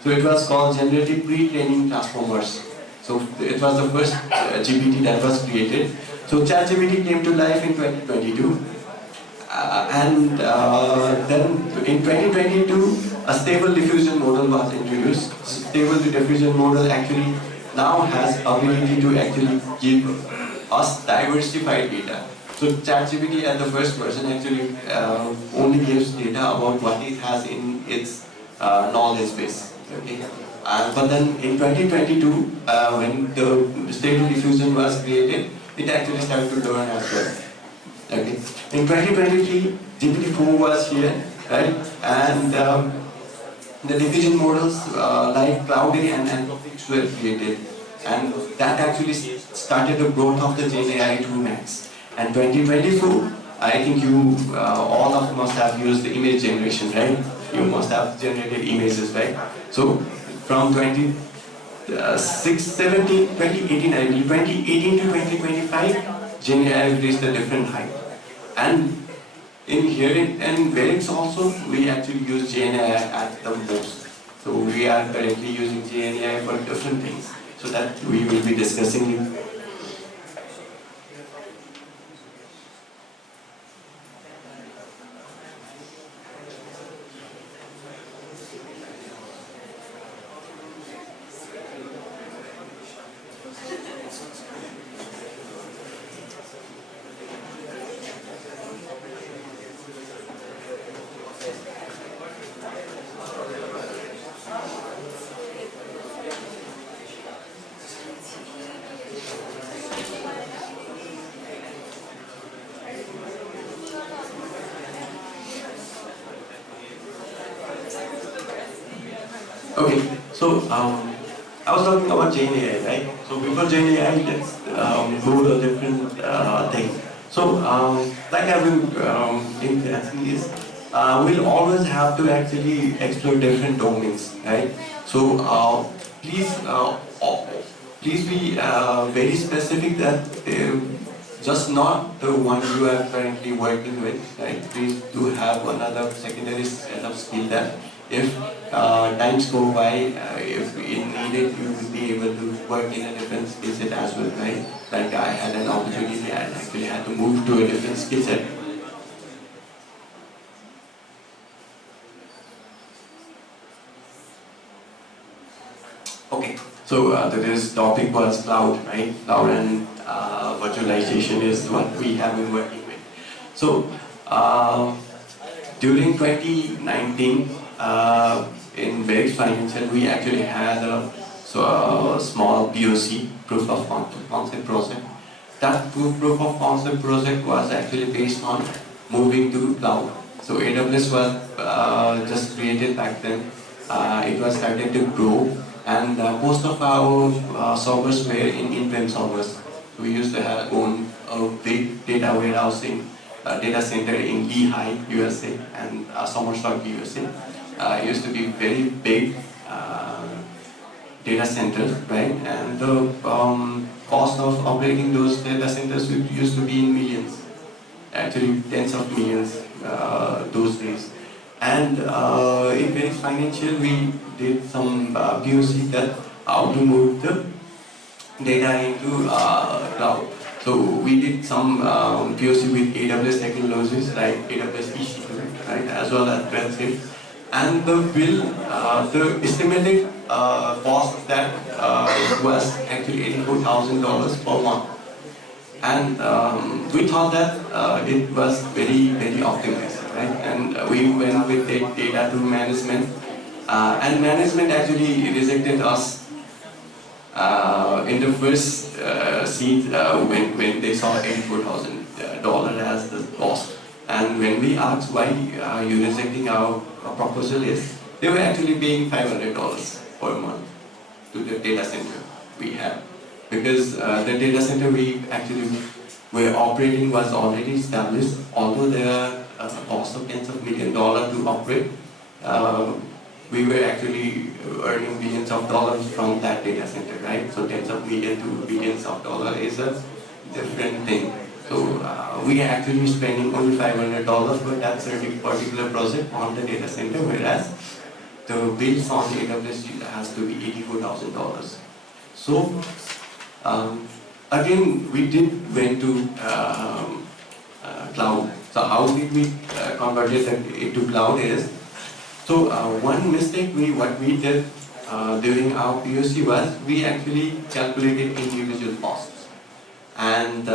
So it was called Generative Pre-training Transformers. So it was the first GPT that was created. So ChatGPT came to life in 2022. Then in 2022, a stable diffusion model was introduced. Stable diffusion model actually now has ability to actually give us diversified data. So ChatGPT as the first person actually only gives data about what it has in its knowledge base. Okay. But then in 2022, when the stable diffusion was created, it actually started to learn as well. Okay. In 2023, GPT-4 was here, right? And the diffusion models like Cloudy and NP06 were created, and that actually started the growth of the GenAI 2 Max. And 2024, I think you all of must have used the image generation, right? You must have generated images, right? So from 2018 to 2025, GenAI reached a different height. And in hearing and variants also, we actually use GNAI at the most. So we are currently using GNAI for different things. So that we will be discussing it. Okay, so I was talking about GenAI, right? So before GenAI, let's go to a different thing. So like I've been asking is, we'll always have to actually explore different domains, right? So please be very specific that just not the one you are currently working with, right? Please do have another secondary set of skill that if times go by, if it needed, you will be able to work in a different skill set as well, right? Like I had an opportunity, I actually had to move to a different skill set. Okay, so today's topic was cloud, right? Cloud and virtualization is what we have been working with. So during 2019, in Vex Financial, we actually had a small POC, proof of concept project. That proof of concept project was actually based on moving to cloud. So AWS was just created back then. It was started to grow, and most of our servers were in prem servers. We used to have own a big data warehousing data center in Lehigh, USA, and Somerset, USA. It used to be very big data centers, right? And the cost of operating those data centers used to be in millions, actually tens of millions those days. And in Vex Financial, we did some POC that how to move the data into cloud. So we did some POC with AWS technologies like AWS EC2, right, as well as Redshift. And the bill, the estimated cost of that was actually $84,000 per month. And we thought that it was very optimistic, right? And we went with the data to management, and management actually rejected us in the first seat when they saw $84,000 as the cost. And when we asked why you rejecting our proposal is, they were actually paying $500 per month to the data center we have. Because the data center we actually were operating was already established, although there are costs of tens of millions of dollars to operate, we were actually earning billions of dollars from that data center, right? So tens of millions to billions of dollars is a different thing. So we are actually spending only $500 for that particular project on the data center, whereas the bills on AWS has to be $84,000. So again, we did went to cloud. So how did we convert it into cloud is, so one mistake what we did during our POC was we actually calculated individual costs, and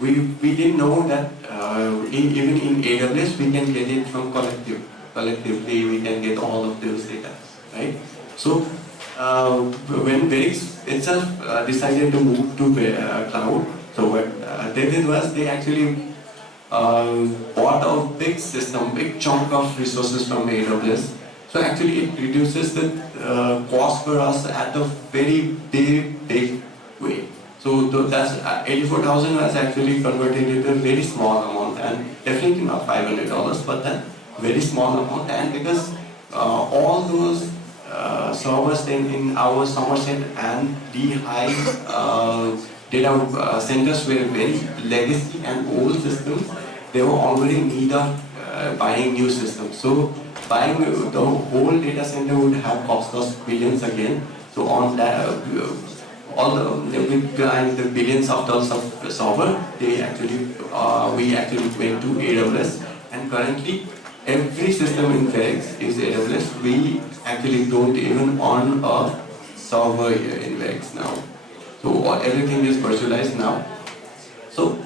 we didn't know that even in AWS we can get it from collectively we can get all of those data, right? So when Verix itself decided to move to cloud, so what they did was they actually bought a big system, big chunk of resources from AWS. So actually it reduces the cost for us at a very big way. So that's 84,000 was actually converted into a very small amount, and definitely not $500, but then very small amount. And because all those servers in our Somerset and the high data centers were very legacy and old systems, they were already in need of buying new systems. So buying the whole data center would have cost us billions again. So on that, behind the billions of dollars of server, we actually went to AWS, and currently every system in Verix is AWS. We actually don't even own a server here in Verix now. So everything is virtualized now. So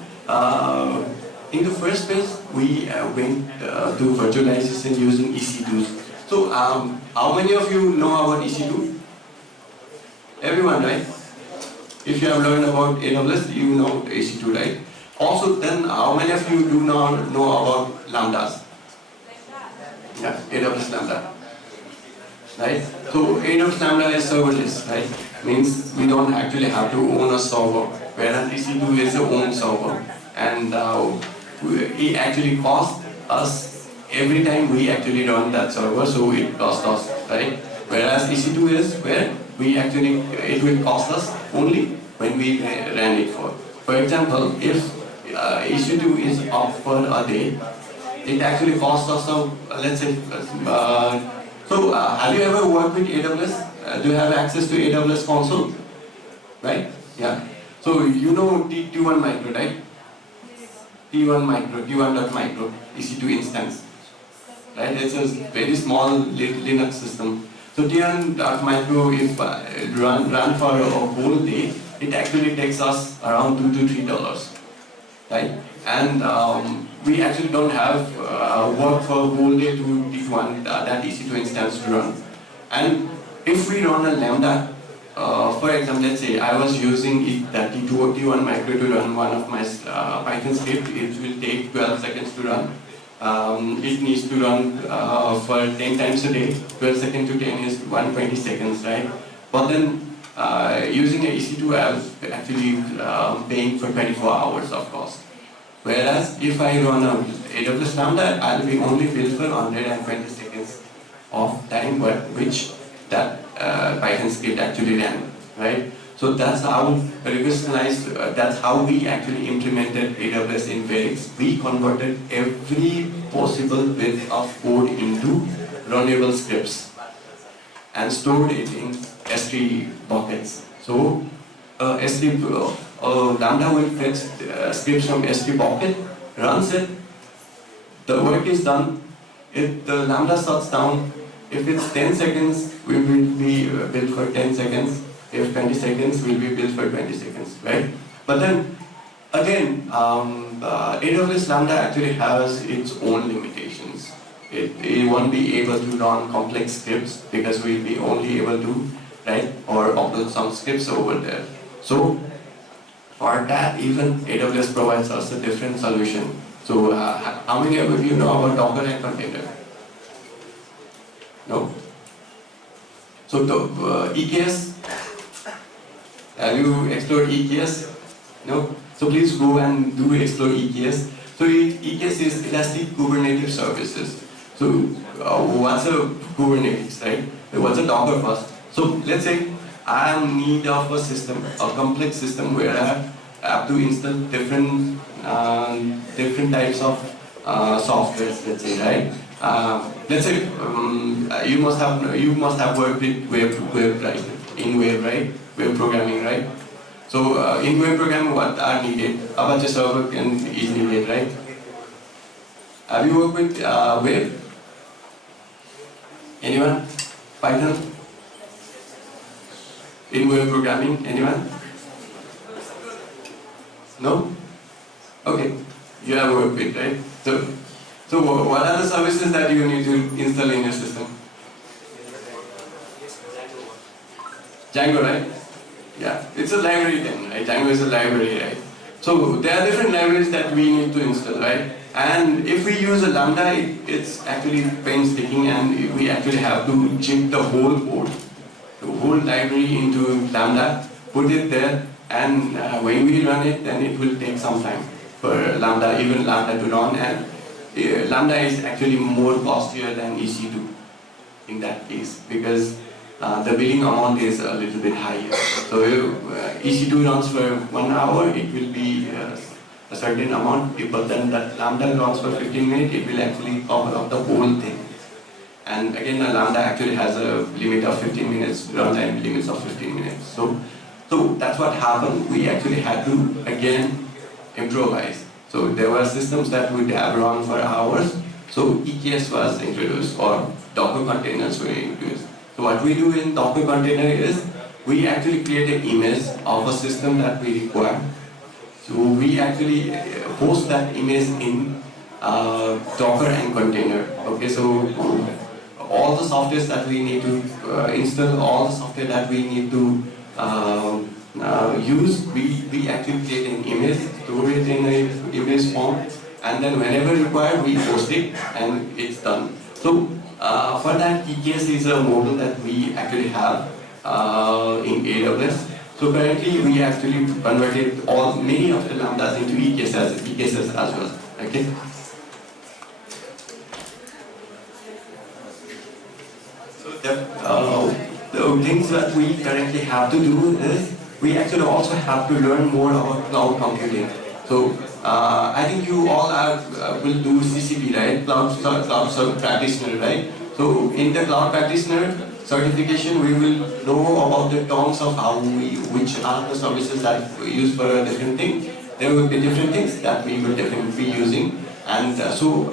in the first phase, we went to virtualization using EC2s. So how many of you know about EC2? Everyone, right? If you have learned about AWS, you know EC2, right? Also, then how many of you do know about Lambdas? Yeah, AWS Lambda. Right? So AWS Lambda is serverless, right? Means we don't actually have to own a server, whereas EC2 is a own server. And it actually costs us every time we actually run that server, so it costs us, right? Whereas EC2 is where we actually, it will cost us only when we ran it for. For example, if EC2 is up for a day, it actually costs us, let's say, have you ever worked with AWS? Do you have access to AWS console? Right? Yeah. So you know T1 micro, right? T1.micro, EC2 instance. Right? It's a very small Linux system. So T1.micro is run for a whole day. It actually takes us around $2 to $3. Right? And we actually don't have work for a whole day to T1, that EC2 instance to run. And if we run a Lambda, for example, let's say I was using that T1 micro to run one of my Python script. It will take 12 seconds to run. It needs to run for 10 times a day. 12 seconds to 10 is 120 seconds, right? But then using a EC2, I was actually paying for 24 hours of cost. Whereas if I run a AWS Lambda, I'll be only billed for 120 seconds of time, which that Python script actually ran, right? So that's how that's how we actually implemented AWS in Verix. We converted every possible bit of code into runnable scripts and stored it in S3 buckets. So Lambda will fetch scripts from S3 bucket, runs it, the work is done. If the Lambda shuts down, if it's 10 seconds, we will be billed for 10 seconds. If 20 seconds, we'll be billed for 20 seconds, right? But then, again, AWS Lambda actually has its own limitations. It won't be able to run complex scripts because we'll be only able to write or upload some scripts over there. So, for that, even AWS provides us a different solution. So, how many of you know about Docker and container? No? So, the EKS, have you explored EKS? No? So, please go and do explore EKS. So, EKS is Elastic Kubernetes Services. So, what's a Kubernetes, right? What's a Docker first? So, let's say I am in need of a system, a complex system where I have to install different types of softwares, let's say, right? Let's say you must have worked with web, right? In web, right? Web programming, right? So in web programming, what are needed? Apache server is needed, right? Have you worked with web? Anyone? Python? In web programming? Anyone? No? Okay. You have worked with, right? So what are the services that you need to install in your system? Django, right? Yeah, it's a library then, right? Django is a library, right? So there are different libraries that we need to install, right? And if we use a Lambda, it's actually painstaking, and we actually have to check the whole code, the whole library into Lambda, put it there, and when we run it, then it will take some time for Lambda, even Lambda to run, and Lambda is actually more costlier than EC2 in that case, because the billing amount is a little bit higher. So if EC2 runs for 1 hour, it will be a certain amount, but then that Lambda runs for 15 minutes, it will actually cover up the whole thing. And again, a Lambda actually has a limit of 15 minutes, runtime limits of 15 minutes. So that's what happened. We actually had to, again, improvise. So there were systems that would have run for hours. So EKS was introduced, or Docker containers were introduced. So what we do in Docker container is, we actually create an image of a system that we require. So we actually host that image in Docker and container. Okay, so all the softwares that we need to install, all the software that we need to use, we actually create an image, store it in an image form, and then whenever required, we post it, and it's done. So for that, EKS is a model that we actually have in AWS. So currently, we actually converted many of the Lambdas into EKSs as well. Okay. So the things that we currently have to do is, we actually also have to learn more about cloud computing. So I think you all will do CCP, right? Cloud practitioner, right? So in the cloud practitioner certification, we will know about the terms of which are the services that we use for a different thing. There will be different things that we will definitely be using, and so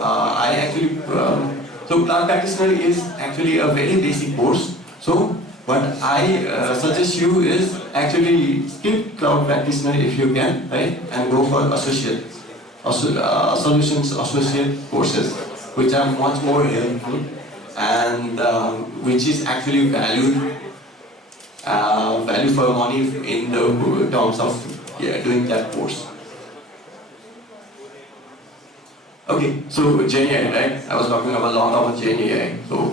so cloud practitioner is actually a very basic course. So what I suggest you is actually skip cloud practitioner if you can, right, and go for solutions associate courses, which are much more helpful, and which is actually value for money in the terms of doing that course. Okay, so GenAI, right? I was talking about a lot about GenAI. So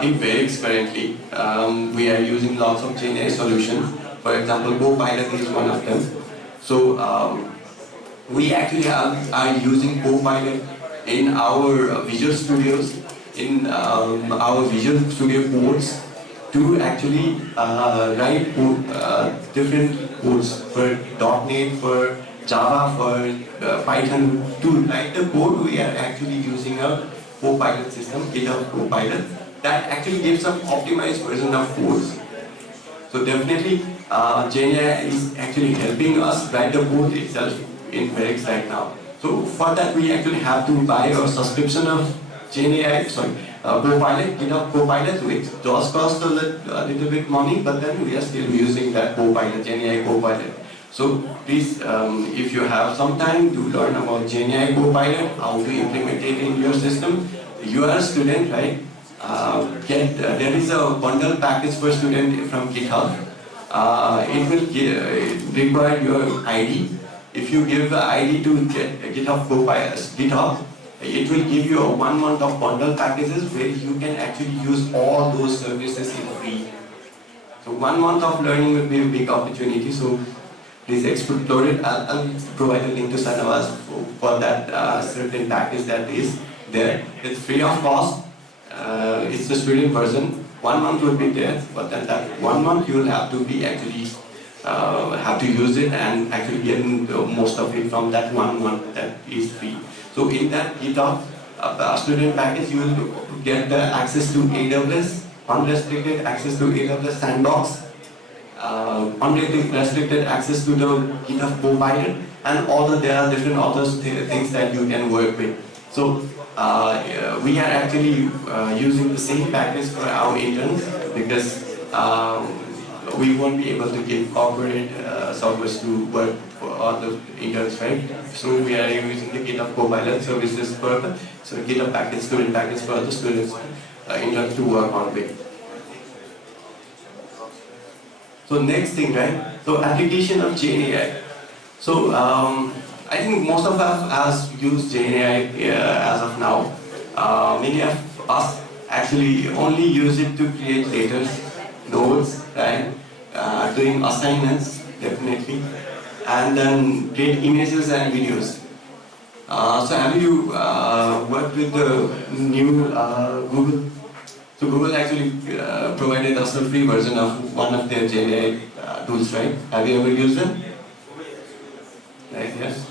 in Verix currently, we are using lots of GenAI solutions. For example, Copilot is one of them. So we actually are using Copilot in our Visual Studios, in our Visual Studio codes, to actually write different codes for .NET, for Java, for Python. To write the code, we are actually using a Copilot system, GitHub Copilot, that actually gives an optimized version of codes. So definitely, GenAI is actually helping us write the code itself in Verix right now. So for that, we actually have to buy a subscription of Copilot, GitHub Copilot, which does cost a little bit money, but then we are still using that Copilot, GenAI Copilot. So please, if you have some time to learn about GenAI Copilot, how to implement it in your system, you are a student, right? There is a bundle package for student from GitHub. It will require your ID. If you give the ID to GitHub Copilot, it will give you a 1 month of bundle packages where you can actually use all those services in free. So 1 month of learning will be a big opportunity. So please explore it. I'll provide a link to Sanavas for that certain package that is there. It's free of cost. It's the student version. 1 month will be there, but then that 1 month you will have to be actually have to use it and actually get most of it from that 1 month that is free. So in that GitHub student package, you will get the access to AWS, unrestricted access to AWS Sandbox, unrestricted access to the GitHub Copilot, and there are different other things that you can work with. So we are actually using the same package for our interns because we won't be able to give corporate software to work for all the interns, right? So we are using the GitHub Copilot services for the GitHub package, student package for the students, interns to work on with. So next thing, right? So application of GenAI. So I think most of us has used GenAI as of now. Many of us actually only use it to create letters, notes, right? Doing assignments, definitely, and then create images and videos. So have you worked with the new Google? So Google actually provided us a free version of one of their GenAI tools, right? Have you ever used them? Right, yes?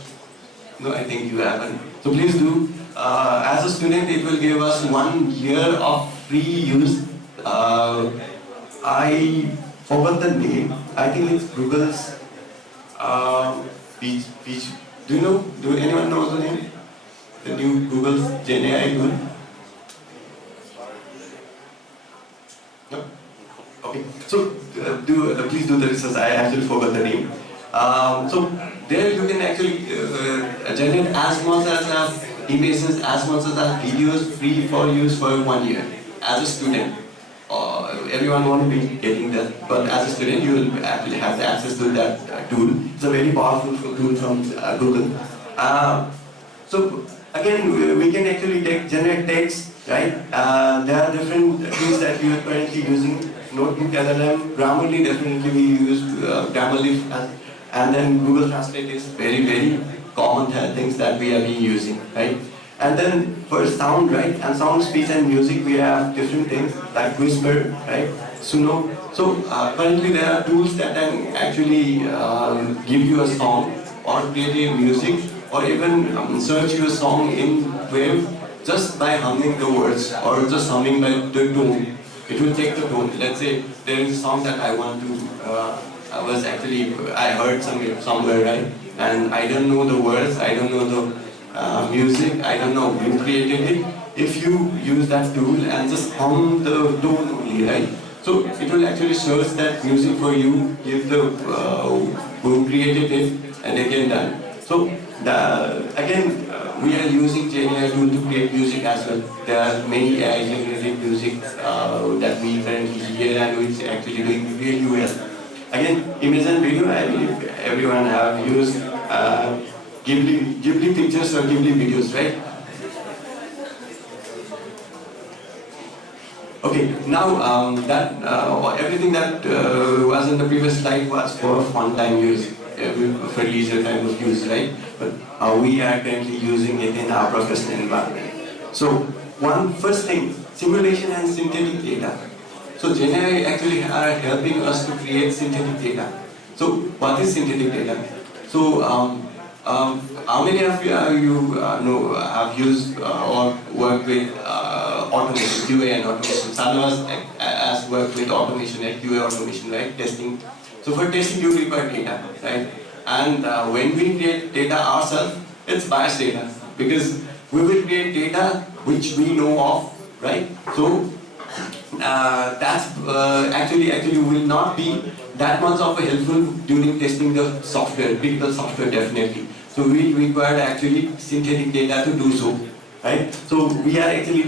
No, I think you haven't. So please do. As a student, it will give us 1 year of free use. I forgot the name. I think it's Google's Beach. Do you know? Do anyone know the name? The new Google's GenAI tool? No? Okay. So please do the research. I actually forgot the name. So there you can actually generate as much as images, as much as videos free for use for 1 year as a student. Everyone won't be getting that, but as a student you will actually have the access to that tool. It's a very powerful tool from Google. So again, we can actually generate text, right? There are different tools that we are currently using. Notebook LLM, Grammarly, definitely we use Grammarly, and then Google Translate is very common things that we have been using, right? And then for sound, right, and sound, speech and music, we have different things like Whisper, right, Suno. So currently there are tools that can actually give you a song or create a music or even search your song in web just by humming the words or just humming by the tone. It will take the tone. Let's say there is a song that I want to, I heard somewhere, right? And I don't know the words, I don't know the music, I don't know who created it. If you use that tool and just hum the tone only, right? So it will actually show that music for you, give the who created it, and again done. So again, we are using GenAI tool to create music as well. There are many AI generated music that we currently hear and which actually doing really well. Again, image and video, I believe everyone have used Ghibli pictures or Ghibli videos, right? Okay, now everything that was in the previous slide was for fun time use, for leisure time of use, right? But we are currently using it in our professional environment. So, first thing, simulation and synthetic data. So GenAI actually are helping us to create synthetic data. So what is synthetic data? So how many of you have used or worked with automation, QA and automation? Salwa has worked with automation and QA automation, right? Testing. So for testing you require data, right? And when we create data ourselves, it's biased data because we will create data which we know of, right? So that's actually will not be that much of a helpful during testing the software, critical software definitely. So we require actually synthetic data to do so, right? So we are actually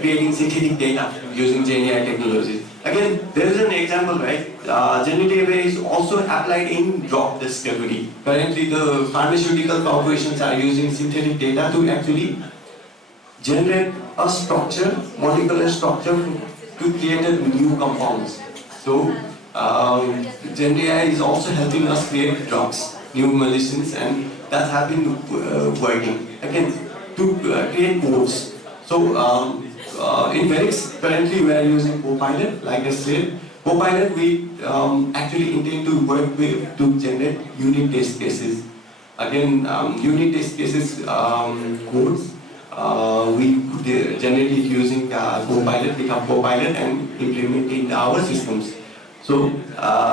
creating synthetic data using GenAI technologies. Again, there is an example, right? Generative AI is also applied in drug discovery. Currently, the pharmaceutical corporations are using synthetic data to actually generate a structure, molecular structure to create new compounds. So, GenAI is also helping us create drugs, new medicines, and that have been working. Again, to create codes. So, in Verix, currently we are using Copilot. Like I said, Copilot we actually intend to work with to generate unit test cases. Again, unit test cases codes. We generate it using Copilot, GitHub Copilot, and implement it in our systems. So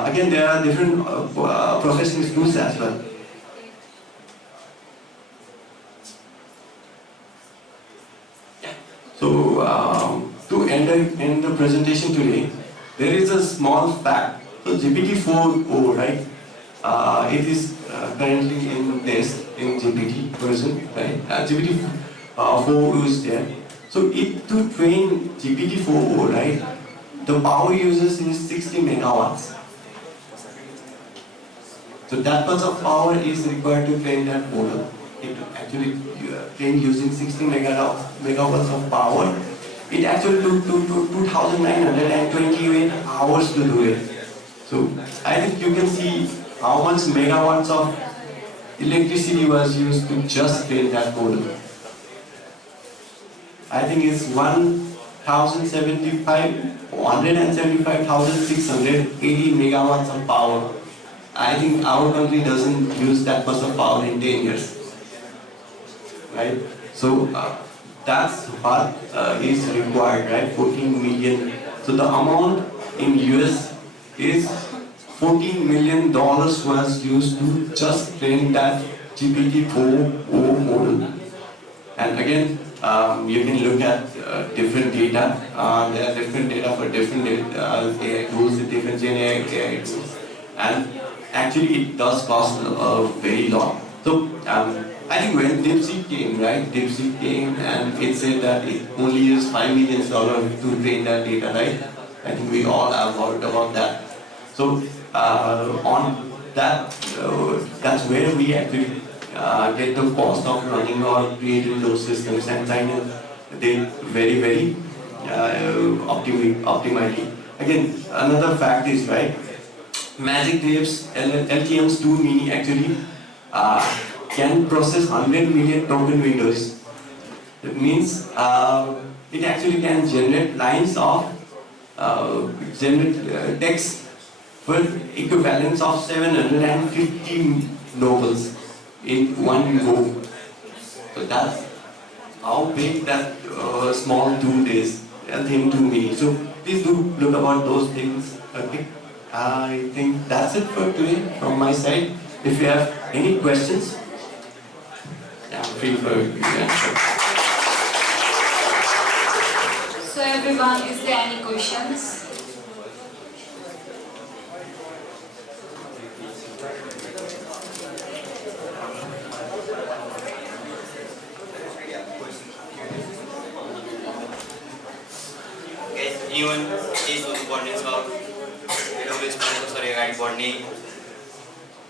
again, there are different processing tools as well. So to end the presentation today, there is a small fact. So GPT-4o, right? It is currently in test in GPT version, right? GPT-4o is there. So to train GPT-4o, right? The power uses is 60 megawatts. So that much of power is required to train that model. It actually train using 60 megawatts of power. It actually took 2,928 hours to do it. So I think you can see how much megawatts of electricity was used to just train that model. I think it's 175,680 megawatts of power. I think our country doesn't use that much of power in 10 years. Right? So that's what is required, right? 14 million. So the amount in US is $14 million was used to just train that GPT-4o model. And again, you can look at different data. There are different data for different AI tools, different Gen AI tools. And actually it does cost a very lot. So I think when DeepSeek came, right? DeepSeek came and it said that it only used $5 million to train that data, right? I think we all have heard about that. So on that, that's where we actually get the cost of running or creating those systems, and China they very optimally. Again, another fact is, right, Magic Tapes LTM's 2 mini actually can process 100 million token windows. That means it actually can generate lines of text for equivalence of 750 novels in one go. So that's how big that small tool is, LTM 2 mini. So please do look about those things. Okay. I think that's it for today from my side. If you have any questions, feel free to answer. So everyone, is there any questions? Even these bonding of guide बढ्ने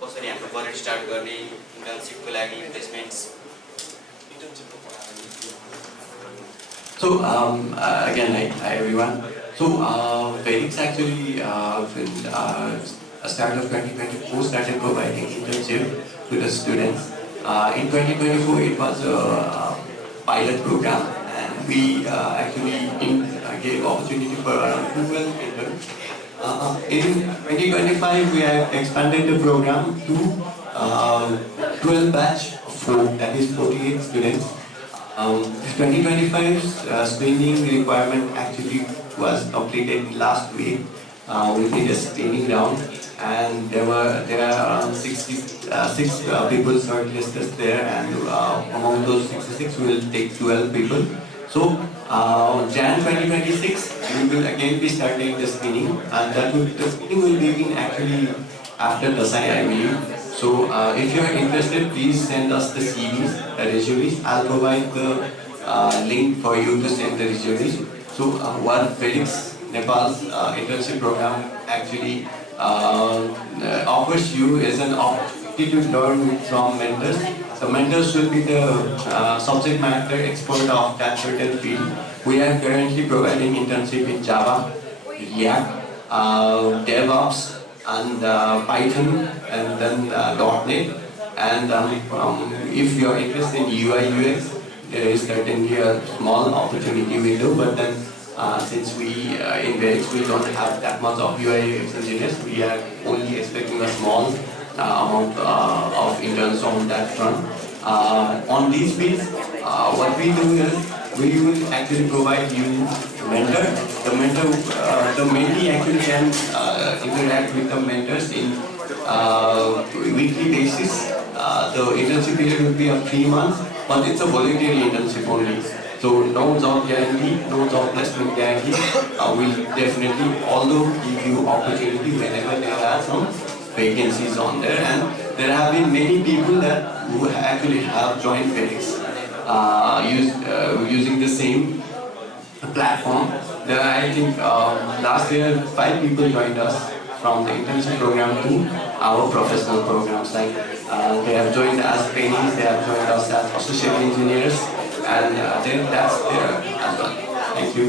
कसरी हाम्रो career start गर्ने इन्टर्नशिपको लागि प्लेसमेन्ट्स So again, hi everyone. So Felix actually start of 2024 started providing internship to the students. In 2024 it was a pilot program, and we actually gave opportunity for around 12 interns. In 2025 we have expanded the program to 12 batch of 4, that is 48 students. 2025 screening requirement actually was completed last week. We did a screening round, and there are around 66 people shortlisted there, and among those 66 we will take 12 people. So Jan 2026 we will again be starting the screening, and the screening will begin actually after the sign, I believe. So if you are interested, please send us the CVs, the resumes. I'll provide the link for you to send the resumes. So what Felix Nepal's internship program actually offers you is an opportunity to learn from mentors. So mentors will be the subject matter expert of that certain field. We are currently providing internship in Java, React, DevOps, and Python, and then .NET. And if you are interested in UI UX, there is certainly a small opportunity window. But then since we in Felix we don't have that much of UI UX engineers, we are only expecting a small amount of interns on that front. On these fields, what we do is we will actually provide you mentor. The mentee actually can interact with the mentors in weekly basis. The internship period will be of 3 months, but it's a voluntary internship only. So no job guarantee, no job placement guarantee. We'll definitely, although give you opportunity whenever there are some vacancies on there, and there have been many people that who actually have joined FedEx using the same platform. There are, I think, last year 5 people joined us from the internship program to our professional programs. Like they have joined as trainees, they have joined us as associate engineers, and then that's there as well. Thank you.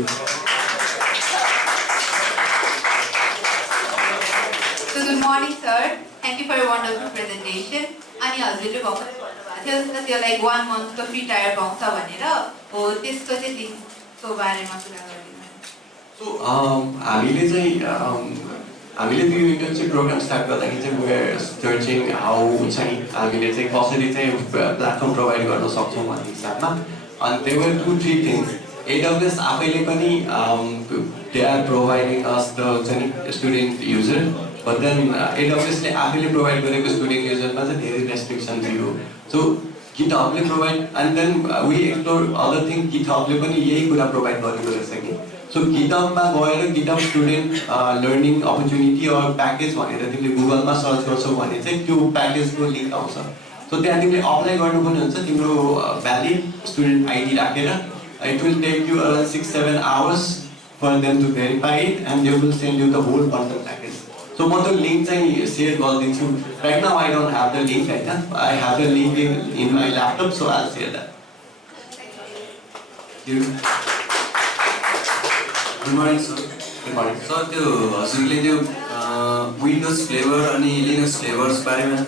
So good morning, sir. Thank you for a wonderful presentation. अनि हजुरले भएको थियो नि त्यो like 1 month को free tyre पाउँछ भनेर हो त्यसको चाहिँ लिङ्कको बारेमा कुरा गरिदिनु। So हामीले त्यो internship program start गर्दाखेरि चाहिँ we are searching how चाहिँ हामीले चाहिँ कसरी चाहिँ platform provide गर्न सक्छौं भन्ने हिसाबमा, and there were 2-3 things. AWS आफैले पनि they are providing us the student user, but then AWS ले आफैले provide गरेको student user मा चाहिँ धेरै restriction थियो. So GitHub ले provide, and then we explore other things. GitHub ले पनि यही कुरा provide गरेको रहेछ कि. So GitHub मा गएर GitHub student learning opportunity or package भनेर तिमीले Google मा सर्च गर्छौ भने चाहिँ त्यो प्याकेज को लिंक आउँछ. So त्यहाँ तिमीले अप्लाई गर्नुपर्ने हुन्छ तिम्रो valid student ID राखेर. It will take you around 6-7 hours for them to verify it, and they will send you the whole bundle package. So म त्यो लिंक चाहिँ शेयर गरिदिन्छु. Right now I don't have the link right now. I have the link in my laptop, so I'll share that. Thank you. Good morning, sir. Good morning. Sir, त्यो हजुरले त्यो Windows flavor अनि Linux flavors बारेमा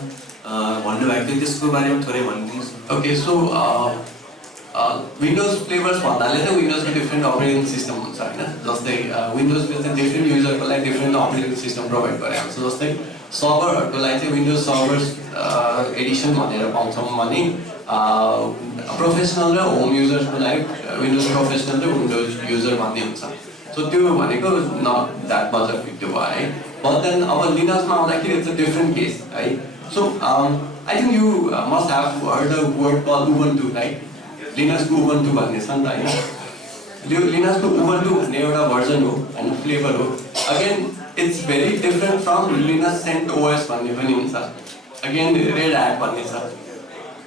भन्नुभएको थियो, त्यसको बारेमा थोरै भनिदिनुहोस्। Okay, so Windows flavors भन्नाले चाहिँ Windows को different operating system हुन्छ हैन, जस्तै Windows को चाहिँ different user को लागि different operating system provide गरेको हुन्छ। जस्तै सर्भरहरुको लागि चाहिँ Windows Servers edition भनेर पाउँछौं भने प्रोफेसनल र होम युजर्स को लागि Windows Professional र Windows User भन्ने हुन्छ। So त्यो भनेको not that much of it है। But then अब Linux मा आउँदाखेरि it's a different case है। So I think you must have heard the word called Ubuntu, right? Linux को Ubuntu भन्ने छ नि त हैन। Linux को Ubuntu भन्ने एउटा भर्जन हो हैन, फ्लेभर हो। Again it's very different from Linux CentOS भन्ने पनि हुन्छ। Again Red Hat भन्ने छ।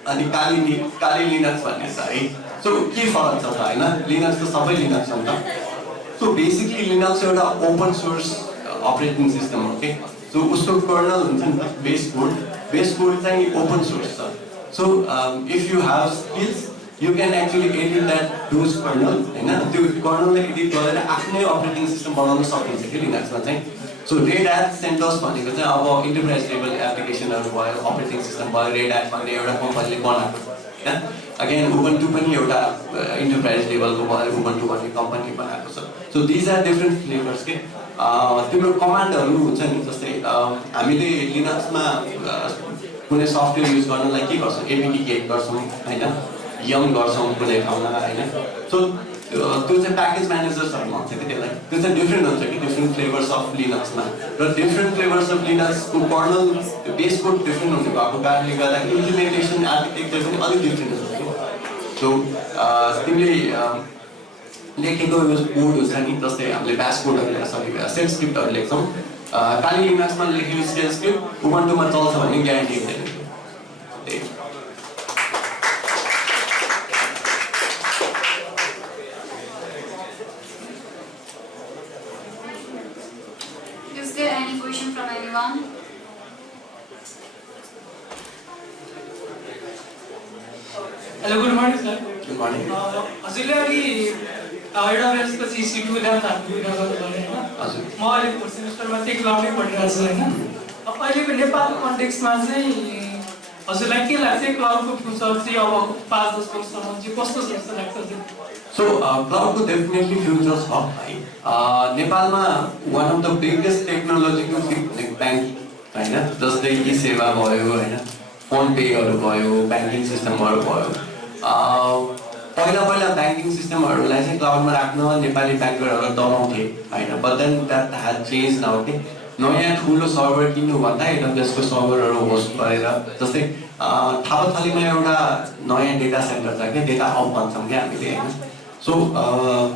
अनि काली Linux भन्ने छ है। So के फरक छ त हैन? Linux त सबै Linux हो नि त। So basically Linux एउटा open source operating system हो के। So उसको kernel हुन्छ नि त, base code चाहिँ open source छ। So if you have skills, you can actually edit those kernel हैन, त्यो kernel ले edit गरेर आफ्नै operating system बनाउन सकिन्छ के Linux मा चाहिँ। So Red Hat CentOS भनेको चाहिँ अब enterprise level applicationहरु भयो, operating system भयो, Red Hat भन्ने एउटा कम्पनीले बनाएको हैन। Again Ubuntu पनि एउटा enterprise level को भयो, Ubuntu भन्ने कम्पनीले बनाएको छ। So these are different flavors के। तिम्रो कमान्डहरु हुन्छ नि, जस्तै हामीले Linux मा कुनै सफ्टवेयर युज गर्नलाई के गर्छौं, apt get गर्छौं हैन, yum गर्छौं कुनै ठाउँमा हैन। So त्यो चाहिँ प्याकेज म्यानेजर्सहरु भन्छ के त्यसलाई। त्यो चाहिँ डिफरेन्ट हुन्छ कि डिफरेन्ट फ्लेभर्स अफ लिनक्स मा, र डिफरेन्ट फ्लेभर्स अफ लिनक्स को कर्नल बेस कोड डिफरेन्ट हुने भएको कारणले गर्दा इम्प्लिमेन्टेसन आर्किटेक्चर पनि अलि डिफरेन्ट हुन्छ। सो तिमीले लेखेको यो कोड हुन्छ नि, जस्तै हामीले ब्याश कोडहरु सरी सेल स्क्रिप्टहरु लेख्छौं, काली लिनक्स मा लेखेको सेल स्क्रिप्ट उबुन्टु मा चल्छ भन्ने ग्यारेन्टी हुँदैन। Is there any question from anyone? Hello, good morning, sir. Good morning. हजुरले अघि AWS को C2 ल्याब थाल्नु गर्नु भयो हैन। हजुर। म अहिले 4th सेमेस्टरमा चाहिँ क्लाउडै पढिरहेको छु हैन। अब अहिलेको नेपालको कन्टेक्स्टमा चाहिँ हजुरलाई के लाग्छ क्लाउडको फ्युचर चाहिँ अब 5-10 वर्षसम्म चाहिँ कस्तो छ जस्तो लाग्छ चाहिँ? So cloud को definitely future छ है। नेपालमा one of the biggest technological field banking हैन, जस्तै ई सेवा भयो हैन, फोन पेहरु भयो, बैंकिङ सिस्टमहरु भयो। पहिला बैंकिङ सिस्टमहरुलाई चाहिँ क्लाउडमा राख्न नेपाली ब्याङ्करहरु डराउँथे हैन, but then that has changed now के। नयाँ ठुलो सर्भर किन्नु भन्दा AWS को सर्भरहरु होस्ट गरेर, जस्तै थापाथलीमा एउटा नयाँ डेटा सेन्टर छ के, डेटा हब भन्छौं के हामीले हैन। सो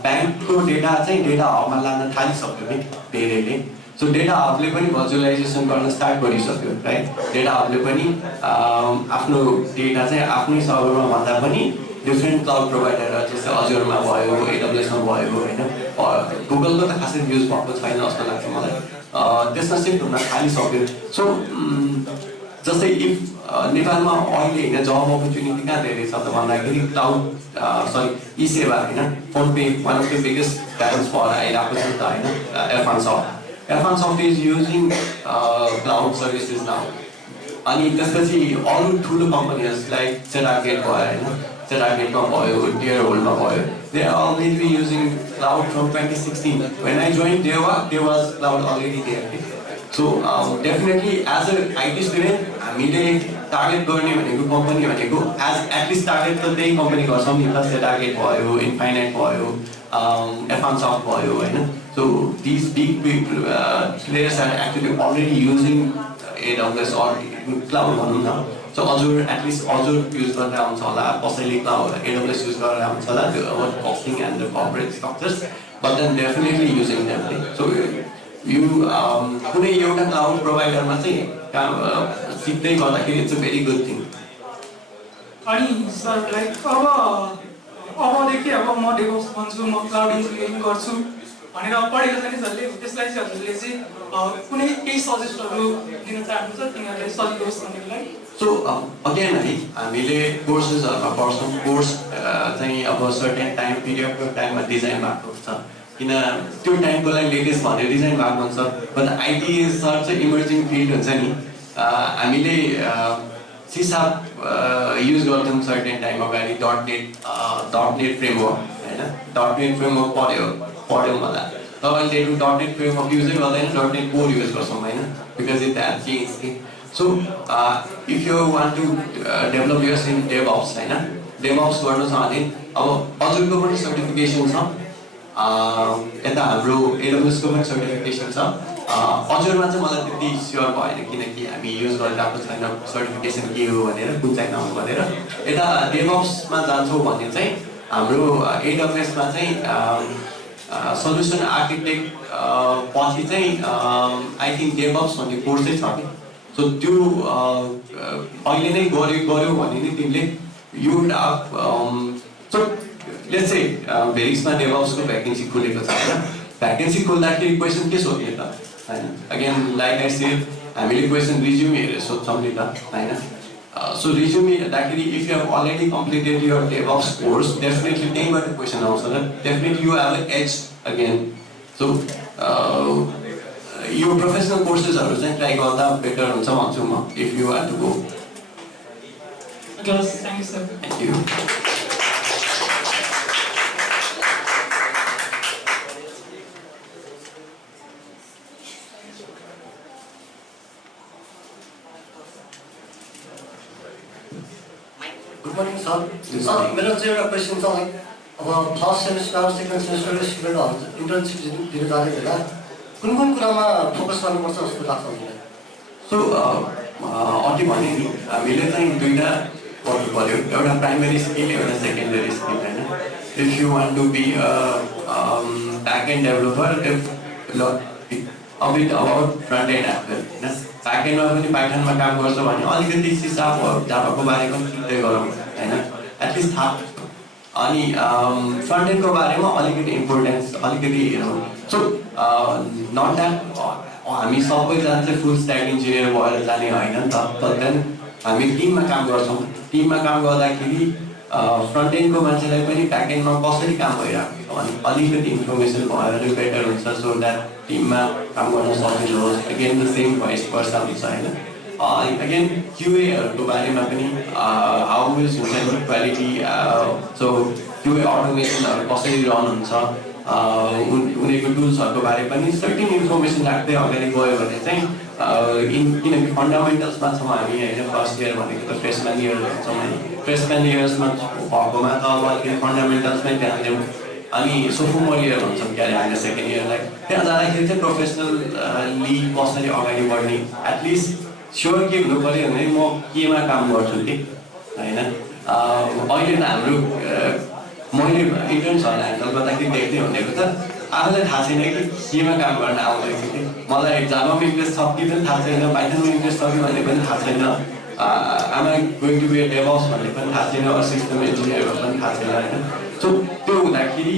ब्याङ्कको डेटा चाहिँ डेटा हबमा लान थालिसक्यो कि धेरैले सो डेटा हबले पनि भर्चुअलाइजेसन गर्न स्टार्ट गरिसक्यो राइट डेटा हबले पनि आफ्नो डेटा चाहिँ आफ्नै सर्भरमा भन्दा पनि डिफ्रेन्ट क्लाउड प्रोभाइडर जस्तै अजुरमा भयो एडब्ल्युएसमा भयो होइन गुगलको त खासै युज भएको छैन जस्तो लाग्छ मलाई त्यसमा सिफ्ट हुन थालिसक्यो सो जस्तै इफ नेपालमा अहिले होइन जब अपर्च्युनिटी कहाँ धेरै छ त भन्दाखेरि क्लाउड सरी ई सेवा होइन फोन पे one of the biggest balance भएर आइरहेको छ त होइन F1soft is using cloud services now. अनि त्यसपछि अरू ठुलो कम्पनीहरू लाइक सेटागेट भयो होइन सेटागेटमा भयो डियर होल्डमा भयो they are already using cloud from 2016 when I joined there was cloud already there. So definitely as a IT student हामीले टार्गेट गर्ने भनेको कम्पनी भनेको at least टार्गेट त त्यही कम्पनी गर्छौँ नि त सेटागेट भयो इन्फाइनाइट भयो F1soft भयो होइन so these big players are actually already using AWS or cloud भनौँ न so Azure at least Azure use गरेर हुन्छ होला कसैले cloud AWS use गरेर हुन्छ होला त्यो about costing and the corporate structures but then definitely using them so you कुनै एउटा cloud providerमा चाहिँ सिक्दै गर्दाखेरि it's a very good thing अनि सर लाइक अबदेखि अब म डेभोप्स भन्छु म क्लाउड इन्जिनियरिङ गर्छु भनेर पढेको छ नि सरले त्यसलाई चाहिँ हजुरले चाहिँ कुनै केही सजेस्टहरू दिन चाहनुहुन्छ तिनीहरूलाई सजिलो होस् भन्नेको लागि सो अगेन है हामीले कोर्सेसहरूमा पढ्छौँ कोर्स चाहिँ अब सर्टेन टाइम पिरियडको टाइममा डिजाइन भएको हुन्छ किन त्यो टाइमको लागि लेटेस्ट भनेर डिजाइन भएको हुन्छ बट आइटी सर चाहिँ इमर्जिङ फिल्ड हुन्छ नि हामीले सिसाप युज गर्थ्यौँ सर्टेन टाइम अगाडि डट नेट फ्रेमवर्क होइन डट नेट फ्रेमवर्क पढ्यौँ होला तपाईँले डट नेट फ्रेमवर्क युजै गर्दैन डट नेट कोर युज गर्छौँ होइन because it has change so if you want to develop yours in DevOps होइन डेभअप्स गर्नु छ भने अब अजुरको पनि सर्टिफिकेसन छ यता हाम्रो एडब्ल्युएसको पनि सर्टिफिकेसन छ अजुरमा चाहिँ मलाई त्यति स्योर भएन किनकि हामी युज गरिरहेको छैन सर्टिफिकेसन के हो भनेर कुन चाहिँ नाम भनेर यता डेभअप्समा जान्छौँ भने चाहिँ हाम्रो एडब्ल्युएसमा चाहिँ सल्युसन आर्किटेक्ट पछि चाहिँ आई थिङ्क डेभअप्स भन्ने कोर्स चाहिँ छ कि सो त्यो अहिले नै गर्यो भने नि तिमीले यु सो लेट्स से भेरिक्समा डेभअप्सको भ्याकेन्सी खुलेको छ होइन भ्याकेन्सी खोल्दाखेरि क्वेसन के सोध्ने त होइन अगेन लाइक आई सेड हामीले क्वेसन रिज्युम हेरेर सोध्छौँ नि त होइन सो रिज्युम हेर्दाखेरि if you have already completed your DevOps course definitely त्यहीँबाट क्वेसन आउँछ र definitely you have edge again so यो प्रोफेसनल कोर्सेसहरू चाहिँ ट्राई गर्दा बेटर हुन्छ भन्छु म if you have to go thank you good morning sir मेरो चाहिँ एउटा क्वेसन छ लाइक अब फर्स्ट सेमेस्टर सेकेन्ड सेमेस्टरको स्टुडेन्टहरू इन्टर्नसिप दिन जाने बेला कुन कुरामा फोकस गर्नुपर्छ जस्तो लाग्छ मलाई सो अघि भने नि हामीले चाहिँ दुईवटा पढ्नु पऱ्यो एउटा प्राइमेरी स्किल एउटा सेकेन्डरी स्किल होइन if you want to be back end developer a bit about front end एप्पल होइन ब्याक एन्डमा पनि पाइथनमा काम गर्छ भने अलिकति सिसाप जाभाको बारेमा सिक्दै गरौँ होइन एटलिस्ट थाहा अनि फ्रन्ट एन्डको बारेमा अलिकति इम्पोर्टेन्स अलिकति हेरौँ सो नट द्याट हामी सबैजना चाहिँ फुल स्ट्याक इन्जिनियर भएर जाने होइन नि त तर देन हामी टिममा काम गर्छौँ टिममा काम गर्दाखेरि फ्रन्ट एन्डको मान्छेलाई पनि ब्याक एन्डमा कसरी काम भइरहेको छ भने अलिकति इन्फर्मेसन भएर बेटर हुन्छ सो द्याट टिममा काम गर्न सजिलो होस् again the same voice person हुन्छ होइन अगेन क्युएहरूको बारेमा पनि हाउ इज हुन्छ क्वालिटी सो क्युए अटोमेसनहरू कसरी रन हुन्छ उनीहरूको टुल्सहरूको बारे पनि सर्टेन इन्फर्मेसन राख्दै अगाडि गयो भने चाहिँ किनकि फन्डामेन्टल्समा छौँ हामी होइन फर्स्ट इयर भनेको त फ्रेसम्यान इयर भन्छौँ होइन फ्रेसम्यान इयर्समा भएकोमा त अब अलिकति फन्डामेन्टल्समै ध्यान दिउँ अनि सोफोमोर इयर भन्छौँ क्यारे हामीले सेकेन्ड इयरलाई त्यहाँ जाँदाखेरि चाहिँ प्रोफेसनल्ली कसरी अगाडि बढ्ने एटलिस्ट स्योर के हुनु पऱ्यो भने म केमा काम गर्छु कि होइन अहिले त हाम्रो मैले इन्टर्न्सहरूलाई ह्यान्डल गर्दाखेरि देख्दै भनेको त आफूलाई थाहा छैन कि केमा काम गर्न आउँदैछ कि मलाई जाभामा इन्ट्रेस्ट छ कि पनि थाहा छैन पाइथनमा इन्ट्रेस्ट छ कि भन्ने पनि थाहा छैन am I going to be develops भन्ने पनि थाहा छैन अरू सिस्टम इन्जिनियर पनि थाहा छैन होइन सो त्यो हुँदाखेरि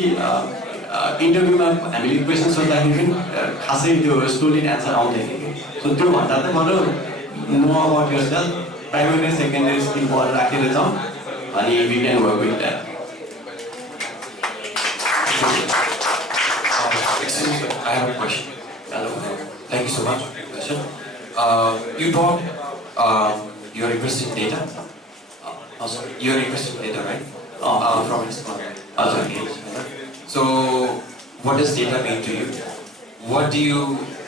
इन्टरभ्यूमा हामीले क्वेसन सोद्धाखेरि पनि खासै त्यो सोलिड एन्सर आउँदैन कि सो त्यो भन्दा त बरु know about yourself primary secondary skill पढेर राखेर जाउँ अनि we can work with that I have a question. Thank you so much for your question. You taught you're interested in data. You're interested in data, right? From this one. So, what does data mean to you? What do you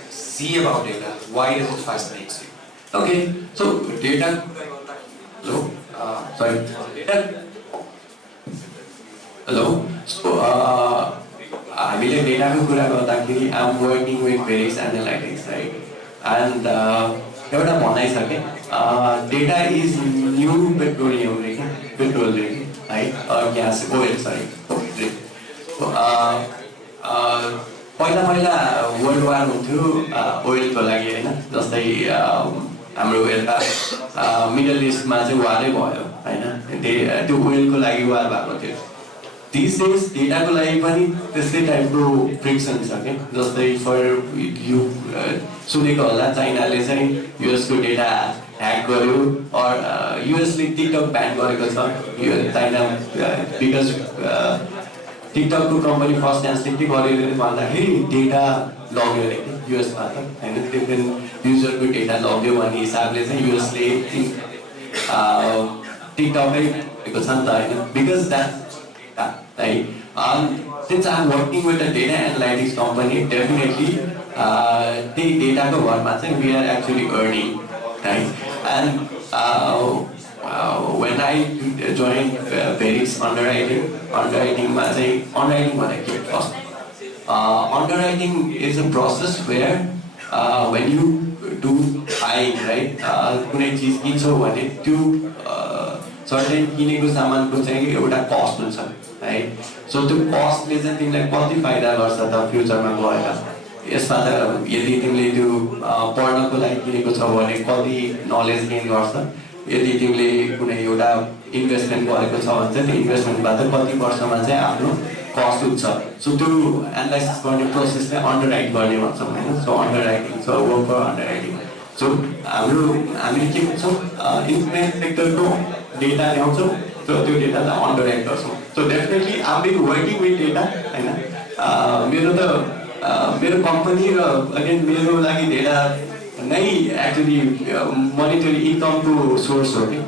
see about data? Why does it fascinate you? Okay, so data. Hello. Sorry. Data. Hello. So हामीले डेटाको कुरा गर्दाखेरि I am working with various analytics right and एउटा भनाइ छ कि data is new petroleum रे petrol रे है ग्यास ओइल सरी पहिला पहिला वर्ल्ड वार हुन्थ्यो ओइलको लागि होइन जस्तै हाम्रो यता मिडल इस्टमा चाहिँ वारै भयो होइन त्यो ओइलको लागि वार भएको थियो These days, data को लागि पनि त्यस्तै टाइपको फ्रिक्सन छ के जस्तै फर यु सुनेको होला चाइनाले चाहिँ युएसको डेटा ह्याक गर्यो अर युएसले टिकटक ब्यान गरेको छ यो चाइना बिकज टिकटकको कम्पनी फर्स्ट डान्सले के गर्यो भन्दाखेरि डेटा लग्यो अरे युएसबाट होइन त्यो पनि युजरको डेटा लग्यो भन्ने हिसाबले चाहिँ युएसले टिकटकै दिएको छ नि त होइन because that right since I'm working with a data analytics company definitely the data ko bharma chai we are actually earning right and when I joined various underwriting ma chai underwriting bhaneko first underwriting is a process where when you do buying right kunai cheez kinchau bhane tyo certain किनेको सामानको चाहिँ एउटा कस्ट हुन्छ right so त्यो कस्टले चाहिँ तिमीलाई कति फाइदा गर्छ त फ्युचरमा गएर यसमा त यदि तिमीले त्यो पढ्नको लागि किनेको छ भने कति नलेज गेन गर्छ यदि तिमीले कुनै एउटा इन्भेस्टमेन्ट गरेको छ भने चाहिँ त्यो इन्भेस्टमेन्टबाट कति वर्षमा चाहिँ आफ्नो कस्ट उठ्छ सो त्यो एनालाइसिस गर्ने प्रोसेसलाई अन्डरराइट गर्ने भन्छौँ होइन सो अन्डरराइटिङ सो वर्क फर अन्डरराइटिङ सो हामीले के भन्छौँ इन्फर्मेसन सेक्टरको डेटा ल्याउँछौँ र त्यो डेटालाई अन्डरराइट गर्छौँ so definitely I am working with data होइन मेरो कम्पनी र अगेन मेरो लागि डेटा नै एक्चुअली मनिटरी इन्कमको सोर्स हो कि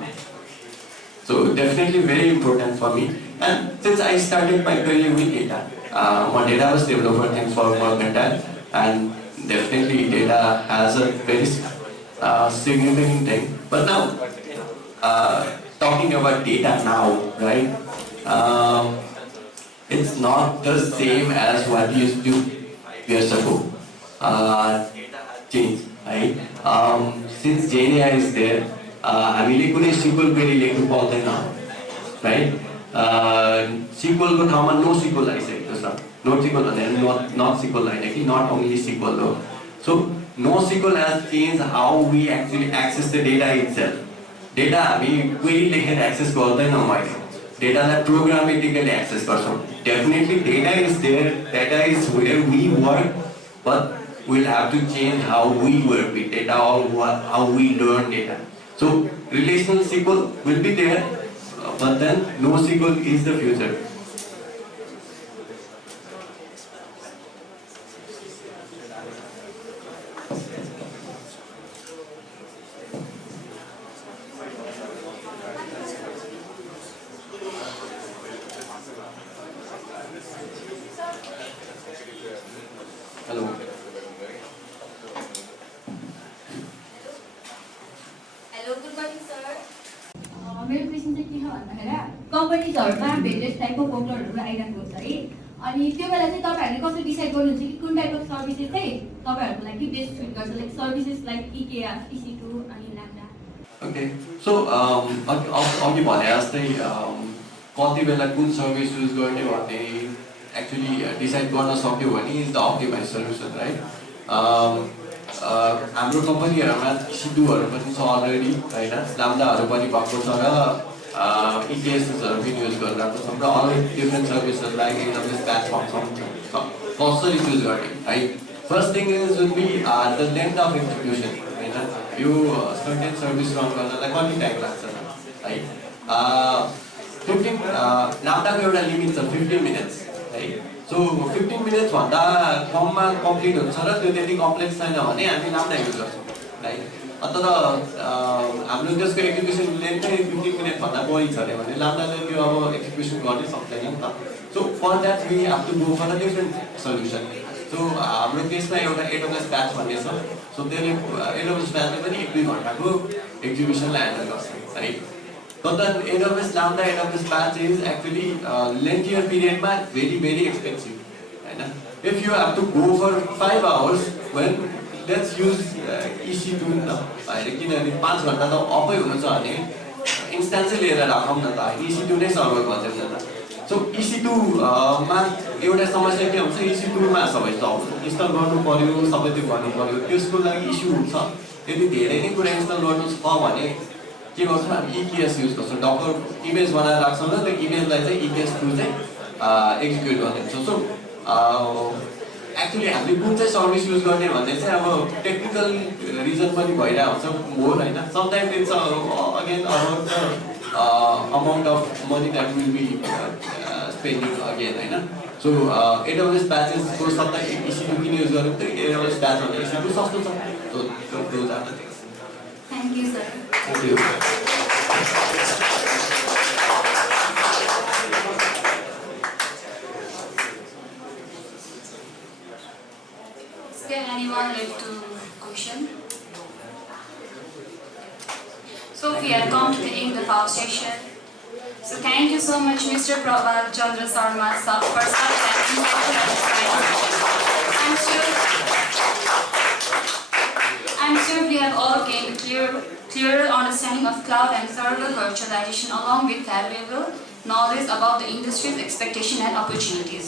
so definitely very important for me and since I started my career with data म डेटाबेस डेभलपर थिएँ for mantle and definitely data has a very significant thing but now talking about data now right it's not the same as what it used to years ago change right since GenAI is there हामीले कुनै SQL query लेख्नु पर्दैन right SQL को ठाउँमा no SQL आइसकेको छ no SQL भन्दा not SQL होइन कि not only SQL हो so NoSQL has changed how we actually access the data itself. Data we query लेखेर access गर्दैनौँ अहिले. Data लाई programmatically access गर्छौँ. Definitely data is there. Data is where we work, but we'll have to change how we work with data or how we learn data. So relational SQL will be there, but then NoSQL is the future. मेरो question चाहिँ के छ भन्दाखेरि कम्पनीजहरुमा various टाइपको पोर्टलहरु आइराखेको छ है अनि त्यो बेला चाहिँ तपाईहरुले कसरी डिसाइड गर्नुहुन्छ कि कुन टाइप अफ सर्भिसेस चाहिँ तपाईहरुको लागि बेस्ट फिट गर्छ like services like EKR EC2 अनि ल्याम्डा Okay, so अघि भने जस्तै कति बेला कुन सर्भिस युज गर्ने भन्ने एक्चुअली डिसाइड गर्न सक्यो भने is the optimise solution right. हाम्रो कम्पनीहरूमा EC2हरू पनि छ अलरेडी होइन, लाम्डाहरू पनि भएको छ र ETSSहरू पनि युज गरिरहेको छ र अरू डिफ्रेन्ट सर्भिसहरू लाइक AWS प्लेटफर्म छ कसरी युज गर्ने है। First thing is would be the length of execution होइन, यो सर्टेन सर्भिस रन गर्नलाई कति टाइम लाग्छ है। 15 लाम्डाको एउटा लिमिट छ 15 मिनट्स है। सो 15 मिनट्स भन्दा कममा कम्प्लिट हुन्छ र त्यो त्यति कम्प्लेक्स छैन भने हामी लाम्डा युज गर्छौँ है। तर हाम्रो त्यसको एक्जिक्युसन लेन्थ चाहिँ 15 मिनट भन्दा बढी छ अरे भने लाम्डाले त्यो अब एक्जिक्युसन गर्नै सक्दैन नि त। So for that we have to go for a different solution. So हाम्रो केसमा एउटा AWS प्याच भन्ने छ। सो त्यसले AWS प्याचले पनि 1-2 घन्टाको एक्जिक्युसनलाई ह्यान्डल गर्छ है। But then AWS Lambda, AWS Patch is actually lengthier period but very expensive. Right? If you have to go for 5 hours, well, let's use EC2 now. किनभने 5 घण्टा त अफै हुनु छ भने इन्स्टान्सै लिएर राखौँ न त, EC2 नै सर्भर गर्दैन त। सो EC2 मा एउटा समस्या के हुन्छ, EC2 मा सबै इन्स्टल गर्नु पर्यो, सबै त्यो गर्नु पर्यो, त्यसको लागि इस्यु हुन्छ। यदि धेरै नै कुरा इन्स्टल गर्नु छ भने के गर्छौँ हामी EKS युज गर्छौँ, डकर इमेज बनाएर राख्छौँ र त्यो इमेजलाई चाहिँ EKS थ्रु चाहिँ एक्जिक्युट गरिदिन्छौँ। सो एक्चुली हामीले कुन चाहिँ सर्भिस युज गर्ने भन्ने चाहिँ अब टेक्निकल रिजन पनि भइरहेको हुन्छ मोर होइन। Sometimes it's again about the amount of money that will be spending again होइन। सो AWS प्याचेसको सट्टा EC2 किन युज गर्यो त AWS प्याच भन्दा EC2 सस्तो छ। So those are the things. Thank you sir. Thank you. Is there anyone left to question? So we have come to the end of our session. So thank you so much, Mr. Prabhat Chandra Sarma, for such an I'm sure we have all gained a clearer understanding of cloud and server virtualization along with valuable knowledge about the industry's expectation and opportunities.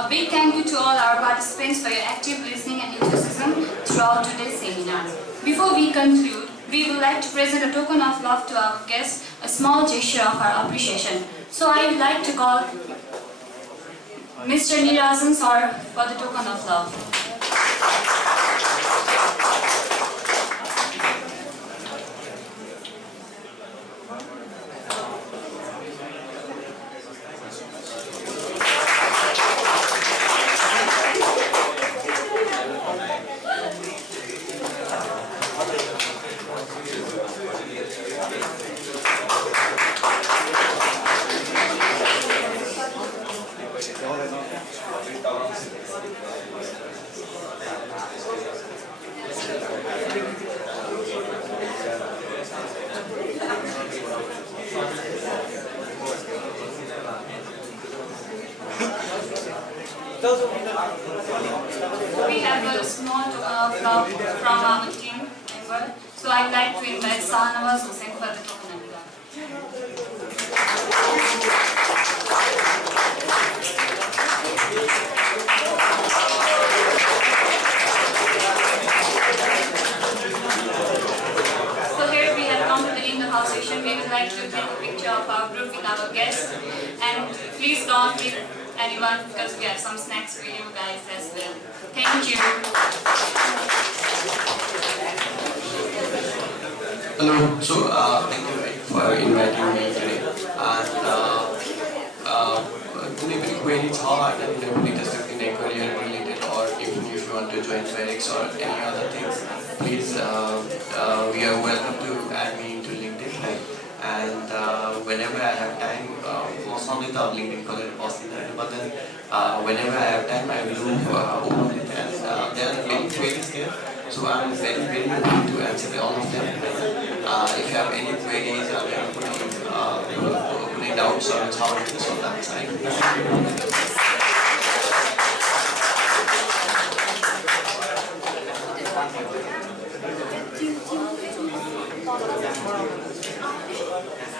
A big thank you to all our participants for your active listening and enthusiasm throughout today's seminar. Before we conclude, we would like to present a token of love to our guests, a small gesture of our appreciation. So I would like to call Mr. Nirajan Sir for the token of love. We have a small vlog from our team member, so I'd like to invite Sahanawaz Hussain for the token of love. So here we have come to the end of our session. We would like to take a picture of our group with our guests, and please don't leave anyone because we have some snacks for you guys as well. Thank you. Hello. So thank you for inviting me today. And कुनै पनि query छ होइन, कुनै पनि त्यस्तो कुनै career related or even if you want to join FedEx or any other things, please we are welcome to add me into LinkedIn. Right? And whenever I have time, most of the time LinkedIn color posting, but then whenever I have time, I will open it and there are many queries there. So I'm very happy to answer all of them. If you have any queries or any doubts or challenges on that side.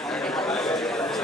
Thank you.